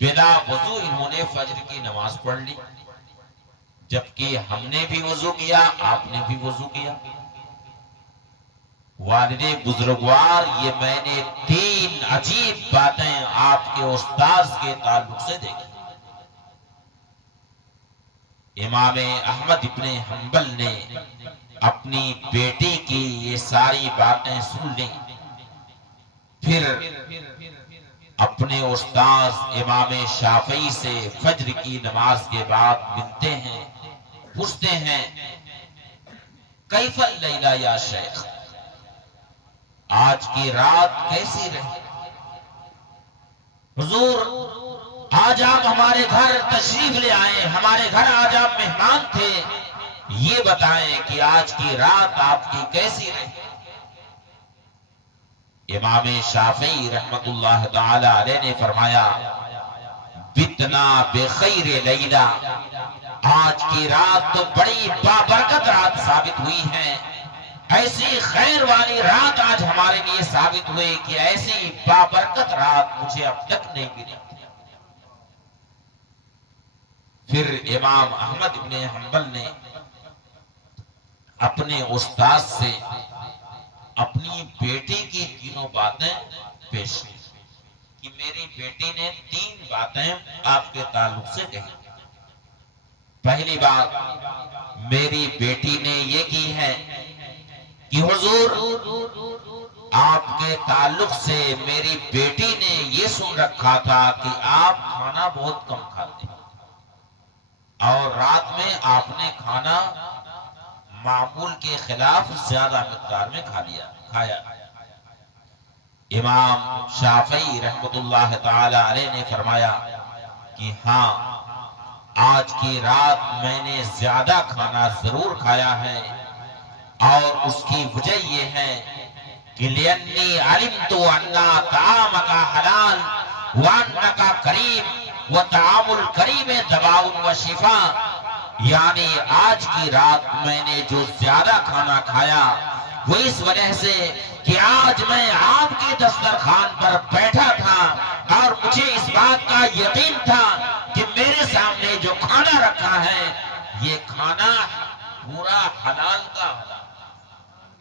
بلا وضو انہوں نے فجر کی نماز پڑھ لی، جبکہ ہم نے بھی وضو کیا، آپ نے بھی وضو کیا۔ والد بزرگوار یہ میں نے 3 عجیب باتیں آپ کے استاذ کے تعلق سے دیکھی۔ امام احمد ابن حنبل نے اپنی بیٹی کی یہ ساری باتیں سن لیں، پھر اپنے استاذ امام شافعی سے فجر کی نماز کے بعد ملتے ہیں، پوچھتے ہیں کیف اللیلہ یا شیخ، آج کی رات کیسی رہی؟ حضور آج آپ ہمارے گھر تشریف لے آئے، ہمارے گھر آج آپ مہمان تھے، یہ بتائیں کہ آج کی رات آپ کی کیسی رہی؟ امام شافعی رحمت اللہ تعالی علیہ نے فرمایا بتنا بخیر لیلہ، آج کی رات تو بڑی بابرکت رات ثابت ہوئی ہے، ایسی خیر والی رات آج ہمارے لیے ثابت ہوئی کہ ایسی بابرکت رات مجھے اب تک نہیں ملی۔ پھر امام احمد ابن حنبل نے اپنے استاذ سے اپنی بیٹی کی تینوں باتیں پیش کی کہ میری بیٹی نے 3 باتیں آپ کے تعلق سے کہی۔ پہلی بات میری بیٹی نے یہ کی ہے کہ حضور آپ کے تعلق سے میری بیٹی نے یہ سن رکھا تھا کہ آپ کھانا بہت کم کھاتے ہیں اور رات میں آپ نے کھانا معمول کے خلاف زیادہ مقدار میں کھایا۔ امام شافعی رحمت اللہ تعالی علیہ نے فرمایا کہ ہاں آج کی رات میں نے زیادہ کھانا ضرور کھایا ہے، اور اس کی وجہ یہ ہے کہ لِأَنِّي عَلِمْتُ أَنَّ طَعَامَكَ حَلَالٌ وَأَنَّكَ كَرِيمٌ وَطَعَامُ الْكَرِيمِ دَوَاءٌ وَشِفَاءٌ، یعنی آج کی رات میں نے جو زیادہ کھانا کھایا وہ اس وجہ سے کہ آج میں آپ کے دسترخوان پر بیٹھا تھا اور مجھے اس بات کا یقین تھا کہ میرے سامنے جو کھانا رکھا ہے یہ کھانا پورا حلال کا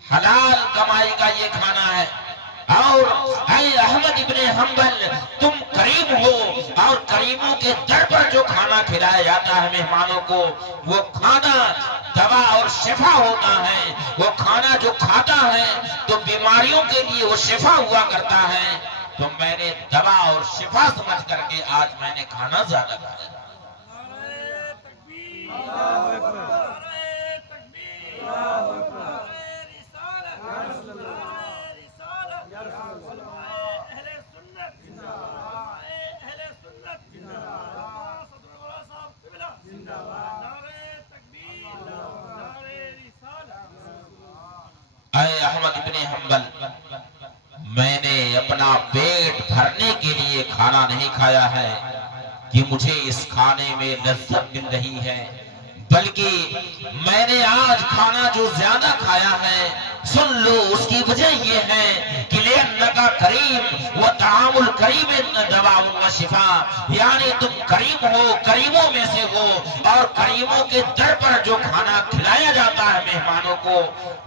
حلال کمائی کا یہ کھانا ہے۔ اور اے احمد ابن حنبل تم کریم ہو، اور کریموں کے در پر جو کھانا کھلایا جاتا ہے مہمانوں کو وہ کھانا دوا اور شفا ہوتا ہے، وہ کھانا جو کھاتا ہے تو بیماریوں کے لیے وہ شفا ہوا کرتا ہے، تو میں نے دوا اور شفا سمجھ کر کے آج میں نے کھانا زیادہ کھایا۔ اے احمد ابن حنبل میں نے اپنا پیٹ بھرنے کے لیے کھانا نہیں کھایا ہے کہ مجھے اس کھانے میں لذت مل رہی ہے، بلکہ میں نے آج کھانا جو زیادہ کھایا ہے، سن لو اس کی وجہ یہ ہے کہ لِأَنَّكَ کریم وَطَعَامُ الْكَرِيمِ دَوَاءٌ وَشِفَاءٌ، یعنی تم کریم ہو، کریموں میں سے ہو، اور کریموں کے در پر جو کھانا کھلایا جاتا ہے مہمانوں کو،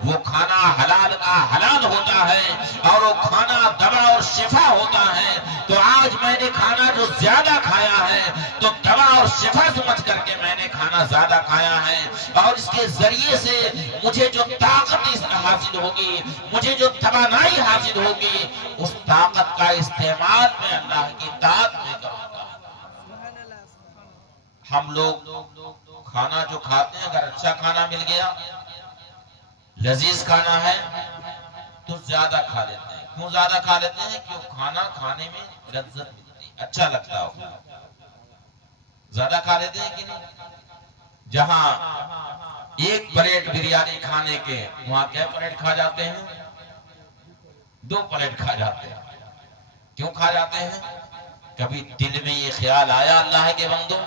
وہ کھانا حلال کا حلال ہوتا ہے اور وہ کھانا دوا اور شفا ہوتا ہے۔ تو آج میں نے کھانا جو زیادہ کھایا ہے تو دوا اور شفا سمجھ کر کے میں نے کھانا زیادہ کھایا ہے، اور اس کے ذریعے سے مجھے جو طاقت حاصل ہوگی، مجھے جو توانائی حاصل ہوگی، اس طاقت کا استعمال میں اللہ کی اطاعت میں کروں گا۔ ہم لوگ کھانا جو کھاتے ہیں، اگر اچھا کھانا مل گیا، لذیذ کھانا ہے تو زیادہ کھا لیتے ہیں۔ کیوں زیادہ کھا لیتے ہیں؟ کیوں کھانا کھانے میں لذت ملتی ہے، اچھا لگتا ہو، زیادہ کھا لیتے ہیں کہ نہیں؟ جہاں ایک پلیٹ بریانی کھانے کے وہاں کیا پلیٹ کھا جاتے ہیں؟ 2 پلیٹ کھا جاتے ہیں۔ کیوں کھا جاتے ہیں؟ کبھی دل میں یہ خیال آیا اللہ کے بندوں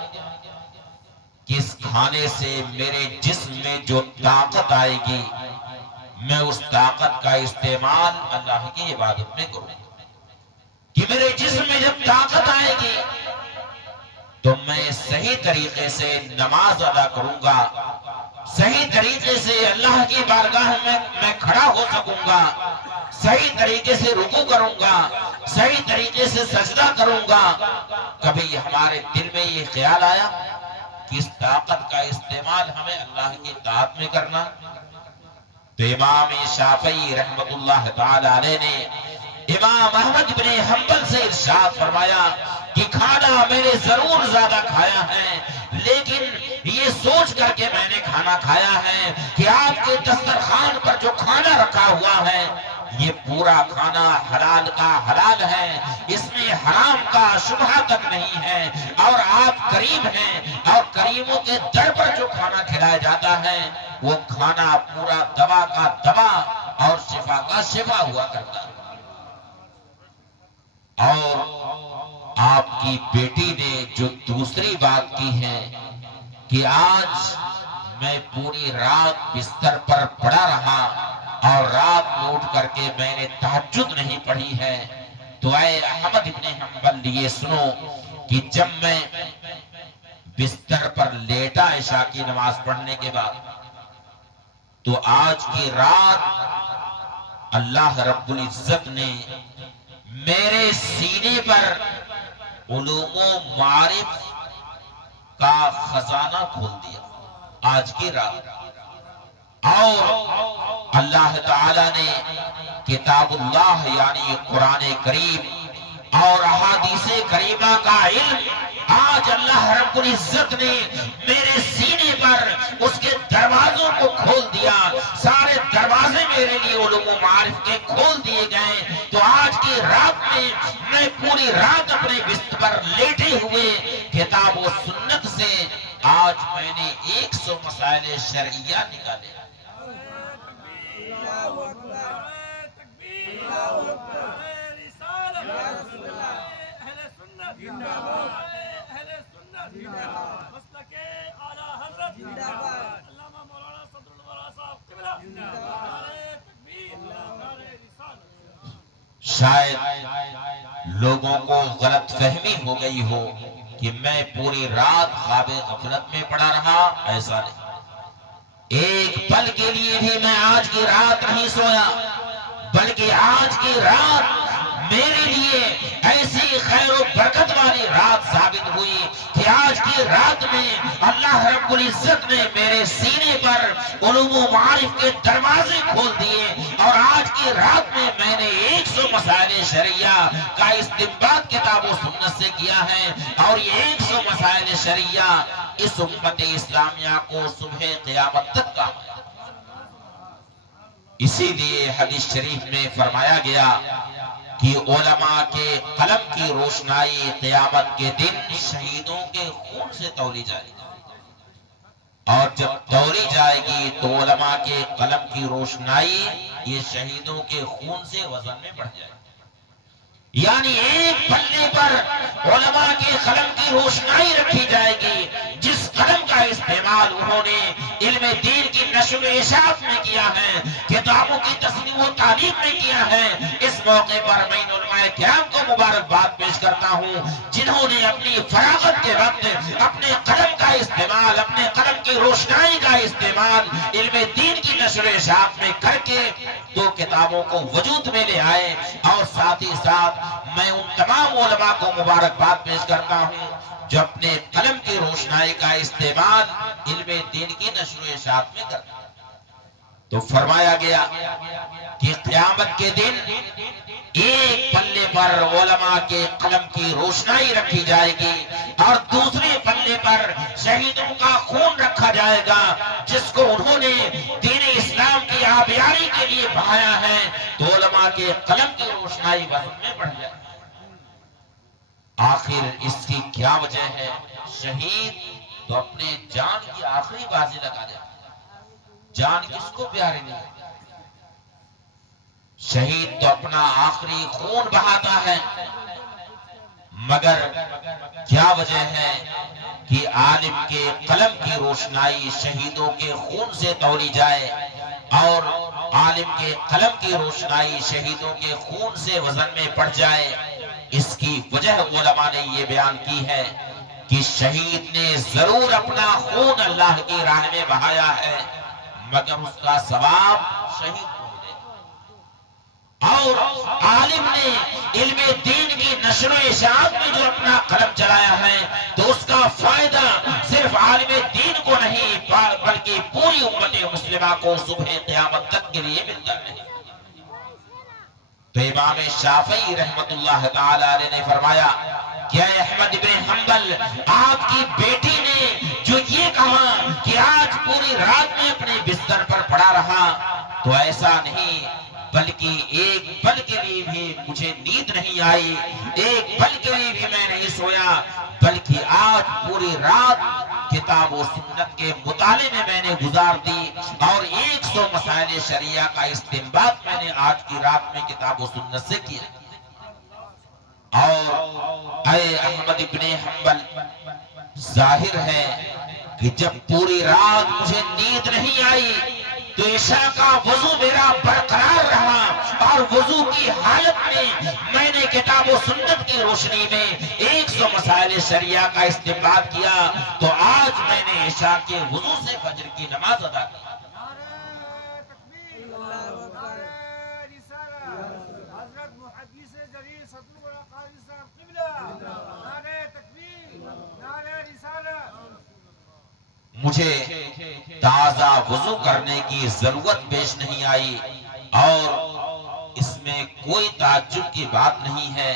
کہ اس کھانے سے میرے جسم میں جو طاقت آئے گی، میں اس طاقت کا استعمال اللہ کی عبادت میں کروں گا، کہ میرے جسم میں جب طاقت آئے گی تو میں صحیح طریقے سے نماز ادا کروں گا، صحیح طریقے سے اللہ کی بارگاہ میں میں کھڑا ہو سکوں گا، صحیح طریقے سے رکوع کروں گا، صحیح طریقے سے سجدہ کروں گا۔ کبھی ہمارے دل میں یہ خیال آیا کہ اس طاقت کا استعمال ہمیں اللہ کی اطاعت میں کرنا؟ تو امام شافعی رحمت اللہ تعالی علیہ نے امام احمد بن حنبل سے ارشاد فرمایا کہ کھانا میں نے ضرور زیادہ کھایا ہے، لیکن یہ سوچ کر کے میں نے کھانا کھایا ہے کہ آپ کے دسترخوان پر جو کھانا رکھا ہوا ہے یہ پورا کھانا حلال کا حلال ہے، اس میں حرام کا شبہ تک نہیں ہے، اور آپ کریم ہیں، اور کریموں کے در پر جو کھانا کھلایا جاتا ہے وہ کھانا پورا دوا کا دوا اور شفا کا شفا ہوا کرتا ہے۔ اور آپ کی بیٹی نے جو دوسری بات کی ہے کہ آج میں پوری رات بستر پر پڑا رہا اور رات میں اٹھ کر کے میں نے تہجد نہیں پڑھی ہے، تو اے احمد ابن حنبل یہ سنو کہ جب میں بستر پر لیٹا عشاء کی نماز پڑھنے کے بعد، تو آج کی رات اللہ رب العزت نے میرے سینے پر علوم و معارف کا خزانہ کھول دیا آج کی رات، اور اللہ تعالی نے کتاب اللہ یعنی قرآن کریم اور احادیث کریمہ کا علم آج اللہ رب العزت نے میرے سینے پر اس کے دروازوں کو کھول دیا، سارے دروازے میرے لیے علوم و معارف کے کھول دیے گئے۔ تو آج کی رات میں پوری رات اپنے بستر پر لیٹے ہوئے کتاب و سنت سے آج میں نے 100 مسائل شرعیہ نکالے۔ شاید لوگوں کو غلط فہمی ہو گئی ہو کہ میں پوری رات خواب غفلت میں پڑا رہا، ایسا نہیں۔ ایک پل کے لیے بھی میں آج کی رات نہیں سویا، بلکہ آج کی رات میرے لیے ایسی خیر و برکت والی رات ثابت ہوئی کہ آج کی رات میں اللہ رب العزت نے میرے سینے پر علوم و معارف کے دروازے کھول دیے، اور آج کی رات میں میں نے 100 مسائل شرعیہ کا استنباط کتاب و سنت سے کیا ہے، اور یہ 100 مسائل شرعیہ اس امت اسلامیہ کو صبح قیامت تک کا ہے۔ اسی لیے حدیث شریف میں فرمایا گیا کہ علماء کے قلم کی روشنائی قیامت کے دن شہیدوں کے خون سے تولی جائے گی، اور جب تولی جائے گی تو علماء کے قلم کی روشنائی یہ شہیدوں کے خون سے وزن میں بڑھ جائے گی۔ یعنی ایک پلے پر علماء کے قلم کی روشنائی رکھی جائے گی، جس قلم کا استعمال انہوں نے علم دین کی نشر و اشاعت میں کیا ہے، کتابوں کی تصنیف و تعلیم میں کیا ہے۔ اس موقع پر میں ان علماء کرام کو مبارکباد پیش کرتا ہوں جنہوں نے اپنی فراغت کے وقت اپنے قلم کا استعمال، اپنے قلم کی روشنائی کا استعمال علم دین کی نشر و اشاعت میں کر کے دو کتابوں کو وجود میں لے آئے۔ اور ساتھ ہی ساتھ میں ان تمام علماء کو مبارکباد پیش کرتا ہوں جو اپنے قلم کی روشنائی کا استعمال علم دین کی نشر و اشاعت میں کرتے ہیں۔ تو فرمایا گیا کہ قیامت کے دن ایک پلے پر علماء کے قلم کی روشنائی رکھی جائے گی اور دوسرے پلے پر شہیدوں کا خون رکھا جائے گا جس کو انہوں نے دین اسلام کی آبیاری کے لیے بہایا ہے۔ تو علماء کے قلم کی روشنائی وزن میں بڑھ جائے۔ آخر اس کی کیا وجہ ہے؟ شہید تو اپنے جان کی آخری بازی لگا دے، جان کس کو پیاری نہیں ہے؟ شہید تو اپنا آخری خون بہاتا ہے، مگر کیا وجہ ہے کہ عالم کے قلم کی روشنائی شہیدوں کے خون سے تولی جائے اور عالم کے قلم کی روشنائی شہیدوں کے خون سے وزن میں پڑ جائے؟ اس کی وجہ علماء نے یہ بیان کی ہے کہ شہید نے ضرور اپنا خون اللہ کی راہ میں بہایا ہے، مگر اس کا ثواب شہید کو ملے گا۔ اور عالم نے علم دین کی نشر و اشاعت میں جو اپنا قلم چلایا ہے تو اس کا فائدہ صرف عالم دین کو نہیں بلکہ پوری امت مسلمہ کو صبح قیامت تک کے لیے ملتا ہے۔ تو امام شافعی رحمت اللہ تعالی علیہ نے فرمایا کہ اے احمد بن حنبل، آپ کی بیٹی نے جو یہ کہا کہ آج پوری رات میں اپنے بستر پر پڑا رہا، تو ایسا نہیں بلکہ ایک پل کے لیے بھی مجھے نیند نہیں آئی، ایک پل کے لیے بھی میں نہیں سویا، بلکہ آج پوری رات کتاب و سنت کے مطالعے میں نے گزار دی اور 100 مسائل شریعہ کا استنباط میں نے آج کی رات میں کتاب و سنت سے کیا۔ اور اے احمد ابن حنبل، ظاہر ہے کہ جب پوری رات مجھے نیند نہیں آئی تو عشاء کا وضو میرا برقرار رہا اور وضو کی حالت میں میں نے کتاب و سنت کی روشنی میں 100 مسائل شریعہ کا استنباط کیا، تو آج میں نے عشاء کے وضو سے فجر کی نماز ادا کی۔ مجھے تازہ وضو کرنے کی ضرورت پیش نہیں آئی اور اس میں کوئی تعجب کی بات نہیں ہے۔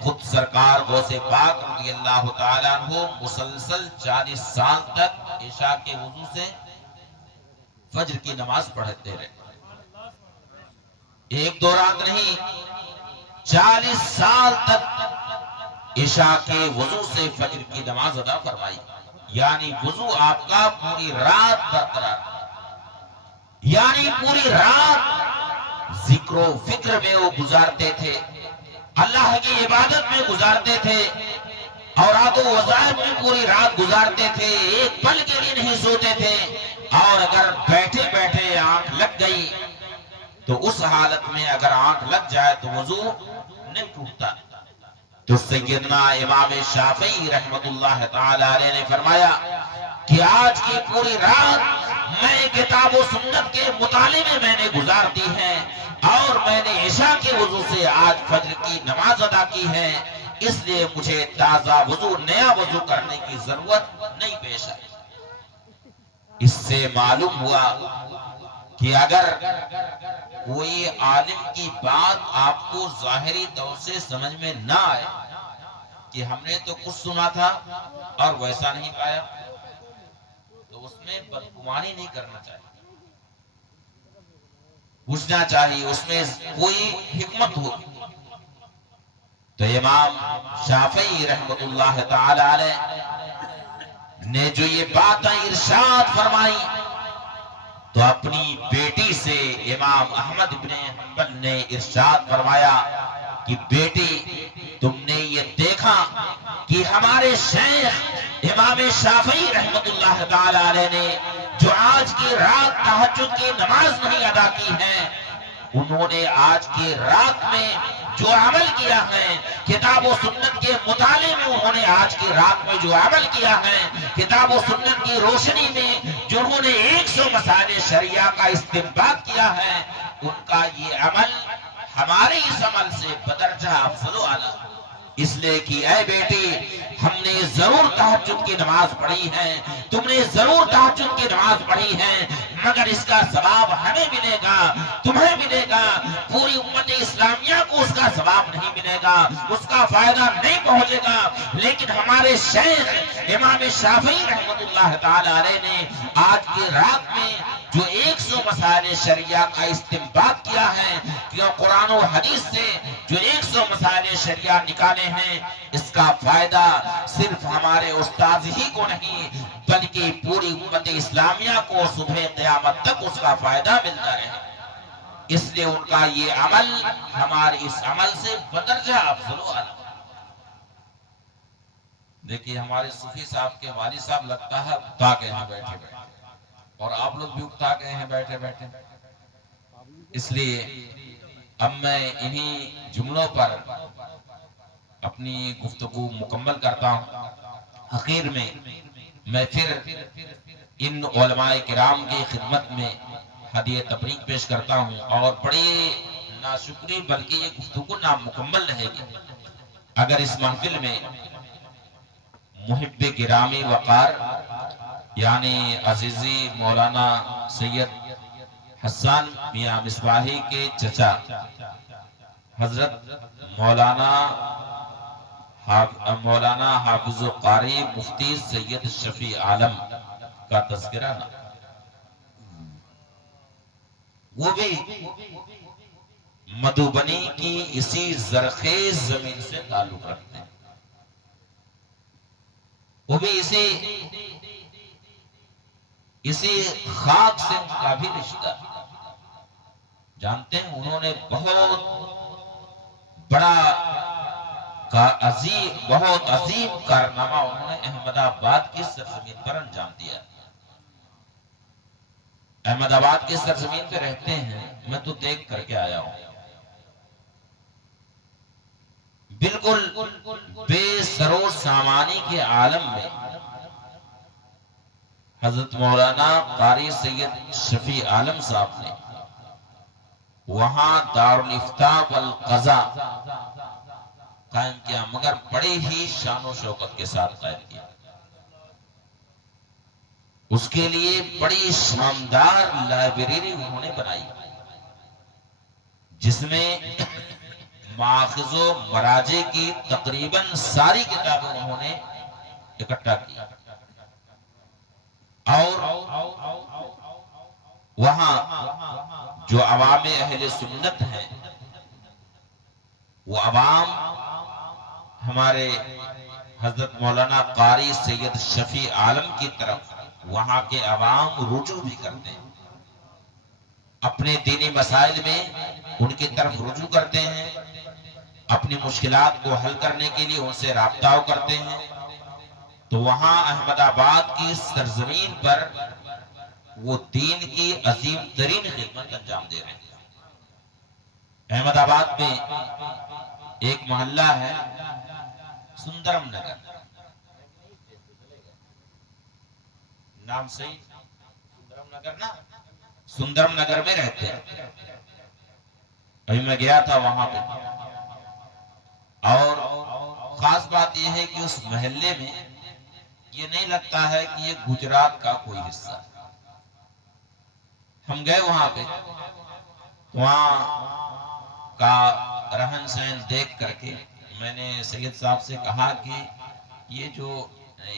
خود سرکار غوث پاک رضی اللہ تعالیٰ عنہ مسلسل 40 سال تک عشاء کے وضو سے فجر کی نماز پڑھتے رہے، ایک دو رات نہیں، 40 سال تک عشاء کے وضو سے فجر کی نماز ادا فرمائی۔ یعنی وضو آپ کا پوری رات برقرار، یعنی پوری رات ذکر و فکر میں وہ گزارتے تھے، اللہ کی عبادت میں گزارتے تھے، اوراد و وظائف میں پوری رات گزارتے تھے، ایک پل کے لیے نہیں سوتے تھے، اور اگر بیٹھے بیٹھے آنکھ لگ گئی تو اس حالت میں اگر آنکھ لگ جائے تو وضو نہیں ٹوٹتا۔ تو سیدنا امام شافعی رحمت اللہ تعالی علیہ نے فرمایا کہ آج کی پوری رات میں کتاب و سنت کے مطالعے میں نے گزار دی ہے اور میں نے عشاء کے وضو سے آج فجر کی نماز ادا کی ہے، اس لیے مجھے تازہ وضو، نیا وضو کرنے کی ضرورت نہیں پیش آئی۔ اس سے معلوم ہوا کہ اگر کوئی عالم کی بات آپ کو ظاہری طور سے سمجھ میں نہ آئے کہ ہم نے تو کچھ سنا تھا اور ویسا نہیں پایا، تو اس میں بدگمانی نہیں کرنا چاہیے، پوچھنا چاہیے اس میں کوئی حکمت ہوگی۔ تو امام شافعی رحمت اللہ تعالی علیہ نے جو یہ باتیں ارشاد فرمائی تو اپنی بیٹی سے امام احمد بن حنبل نے ارشاد فرمایا کہ کہ بیٹی تم نے یہ دیکھا کہ ہمارے شیخ امام شافعی رحمت اللہ تعالی علیہ نے جو آج کی رات تہجد کی نماز نہیں ادا کی ہے، انہوں نے آج کی رات میں جو عمل کیا ہے، کتاب و سنت کے مطالعے میں انہوں نے آج کی رات میں جو عمل کیا ہے، کتاب و سنت کی روشنی میں جو انہوں نے 100 مسائل شریعہ کا استنباط کیا ہے، ان کا یہ عمل ہمارے اس عمل سے بدرجہ افضل و اعلیٰ۔ اس لیے کہ اے بیٹی، ہم نے ضرور تہجد کی نماز پڑھی ہے، تم نے ضرور تہجد کی نماز پڑھی ہے، مگر اس کا ثواب ہمیں ملے گا، تمہیں ملے گا، پوری امت اسلامیہ کو اس کا ثواب نہیں ملے گا، اس کا فائدہ نہیں پہنچے گا۔ لیکن ہمارے شیخ امام شافعی رحمت اللہ تعالی علیہ نے آج کی رات میں جو 100 مسائل شریعہ کا استنباط کیا ہے، کہ قرآن و حدیث سے جو 100 مسائل شریعہ نکالے ہیں، اس کا فائدہ صرف ہمارے استاذ ہی کو نہیں بلکہ پوری امت اسلامیہ کو صبح قیامت تک اس کا فائدہ ملتا ہے۔ اس لیے ان کا یہ عمل ہمارے اس عمل سے بدرجہ افضل و اعلیٰ۔ دیکھیے ہمارے صوفی صاحب کے والد صاحب لگتا ہے اکتا گئے ہیں بیٹھے بیٹھے، اور آپ لوگ بھی اکتا گئے ہیں بیٹھے بیٹھے۔ اس لیے اب میں انہی جملوں پر اپنی گفتگو مکمل کرتا ہوں۔ آخر میں میں پھر ان علماء کرام کی خدمت میں ہدیہ تبریک پیش کرتا ہوں، اور بڑی ناشکری بلکہ یہ گفتگو نامکمل رہے گی اگر اس محفل میں محب گرامی وقار یعنی عزیزی مولانا سید حسان میاں مصباحی کے چچا حضرت مولانا حافظ قاری مفتی سید شفیع عالم کا تذکرہ نہ، وہ بھی مدھوبنی کی اسی زرخیز زمین سے تعلق رکھتے ہیں، وہ بھی اسی خاک سے ان کا بھی رشتہ۔ جانتے ہیں انہوں نے بہت بڑا بہت عظیم کارنامہ انہوں نے احمد آباد کی سرزمین پر انجام دیا۔ احمد آباد کی سرزمین پہ رہتے ہیں، میں تو دیکھ کر کے آیا ہوں، بالکل بے سرو سامانی کے عالم میں حضرت مولانا قاری سید شفیع عالم صاحب نے وہاں دارالافتاء والقضاء قائم کیا، مگر بڑے ہی شان و شوکت کے ساتھ قائم کیا۔ اس کے لیے بڑی شاندار لائبریری انہوں نے بنائی، جس میں ماخذ و مراجع کی تقریباً ساری کتابیں انہوں نے اکٹھا کی، اور وہاں جو عوام اہل سنت ہیں، وہ عوام ہمارے حضرت مولانا قاری سید شفیع عالم کی طرف وہاں کے عوام رجوع بھی کرتے ہیں، اپنے دینی مسائل میں ان کی طرف رجوع کرتے ہیں، اپنی مشکلات کو حل کرنے کے لیے ان سے رابطہ کرتے ہیں۔ تو وہاں احمد آباد کی سرزمین پر وہ دین کی عظیم ترین خدمت انجام دے رہے ہیں۔ احمد آباد میں ایک محلہ ہے سندرم نگر، نام صحیح سندرم نگر نا، سندرم نگر میں رہتے ہیں۔ ابھی میں گیا تھا وہاں پہ، اور خاص بات یہ ہے کہ اس محلے میں یہ نہیں لگتا ہے کہ یہ گجرات کا کوئی حصہ۔ ہم گئے وہاں پہ، وہاں کا رہن سہن دیکھ کر کے میں نے سید صاحب سے کہا کہ یہ جو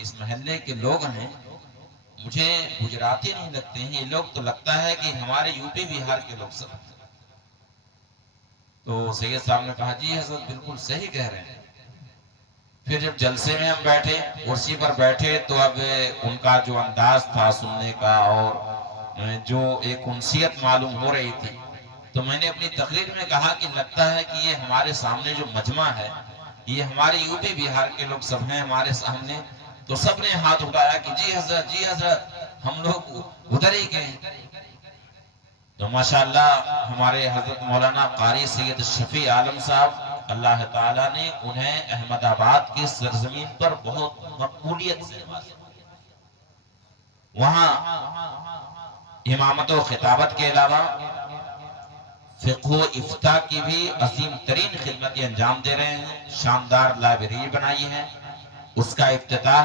اس محلے کے لوگ ہیں مجھے گجراتی نہیں لگتے ہیں، یہ لوگ تو لگتا ہے کہ ہمارے یو پی بہار کے لوگ سب۔ تو سید صاحب نے کہا جی حضرت بالکل صحیح کہہ رہے ہیں۔ پھر جب جلسے میں ہم بیٹھے، کرسی پر بیٹھے، تو اب ان کا جو انداز تھا سننے کا، اور جو ایک انسیت معلوم ہو رہی تھی، تو میں نے اپنی تقریر میں کہا کہ لگتا ہے کہ یہ ہمارے سامنے جو مجمع ہے یہ ہمارے یو پی بہار کے لوگ سب ہیں ہمارے سامنے. تو سب نے ہاتھ اٹھایا کہ جی حضرت ہم لوگ ادھر ہی گئے. تو ماشاءاللہ ہمارے حضرت مولانا قاری سید شفیع عالم صاحب اللہ تعالیٰ نے انہیں احمد آباد کی سرزمین پر بہت مقبولیت سے وہاں امامت و خطابت کے علاوہ فقہ و افتاء کی بھی عظیم ترین خدمتیں انجام دے رہے ہیں. شاندار لائبریری بنائی ہے. اس کا افتتاح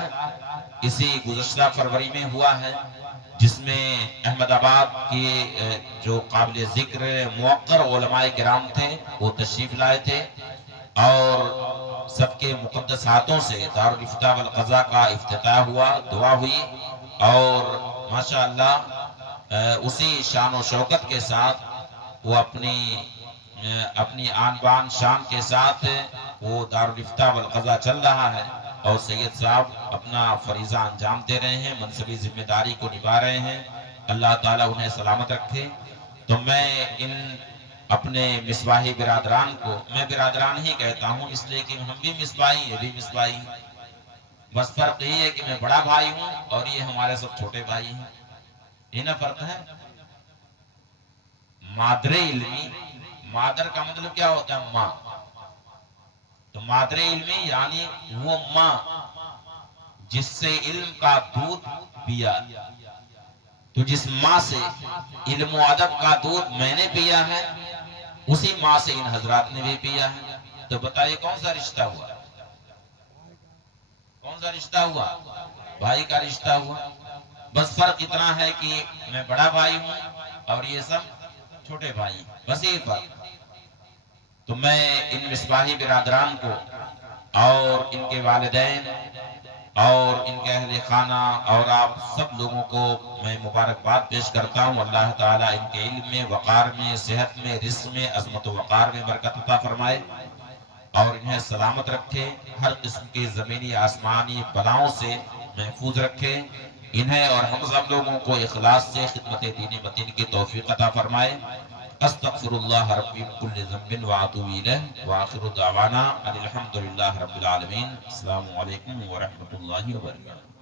اسی گزشتہ فروری میں ہوا ہے جس میں احمد آباد کے جو قابل ذکر موقر علماء کرام تھے وہ تشریف لائے تھے اور سب کے مقدس ہاتھوں سے دارالافتاء والقضاء کا افتتاح ہوا, دعا ہوئی اور ماشاءاللہ اسی شان و شوکت کے ساتھ وہ اپنی آن بان شان کے ساتھ وہ دارالافتاء والقضاء چل رہا ہے اور سید صاحب اپنا فریضہ انجام دے رہے ہیں, منصبی ذمہ داری کو نبھا رہے ہیں. اللہ تعالیٰ انہیں سلامت رکھے. تو میں ان اپنے مصباحی برادران کو, میں برادران ہی کہتا ہوں اس لیے کہ ہم بھی مصباحی یہ بھی مصباحی, بس فرق یہ ہے کہ میں بڑا بھائی ہوں اور یہ ہمارے سب چھوٹے بھائی ہیں. یہ نا فرق ہے. مادر علمی, مادر کا مطلب کیا ہوتا ہے؟ ماں. تو مادر علمی یعنی وہ ماں جس سے علم کا دودھ پیا. تو جس ماں سے علم و ادب کا دودھ میں نے پیا ہے اسی ماں سے ان حضرات نے بھی پیا ہے. تو بتائیے کون سا رشتہ ہوا؟ کون سا رشتہ ہوا؟ بھائی کا رشتہ ہوا. بس فرق اتنا ہے کہ میں بڑا بھائی ہوں اور یہ سب چھوٹے بھائی, بس یہ فرق. تو میں ان مصباحی برادران کو اور ان کے والدین اور ان کے اہل خانہ اور آپ سب لوگوں کو میں مبارکباد پیش کرتا ہوں. اللہ تعالیٰ ان کے علم میں, وقار میں, صحت میں, رزق میں, عظمت و وقار میں برکت عطا فرمائے اور انہیں سلامت رکھے, ہر قسم کی زمینی آسمانی بلاؤں سے محفوظ رکھے. انہیں اور ہم سب لوگوں کو اخلاص سے خدمت دین متین کی توفیق عطا فرمائے. استغفر اللہ ربی من کل ذنب واتوب الیہ وآخر دعوانا ان الحمد للہ رب العالمین. السلام علیکم ورحمۃ اللہ وبرکاتہ.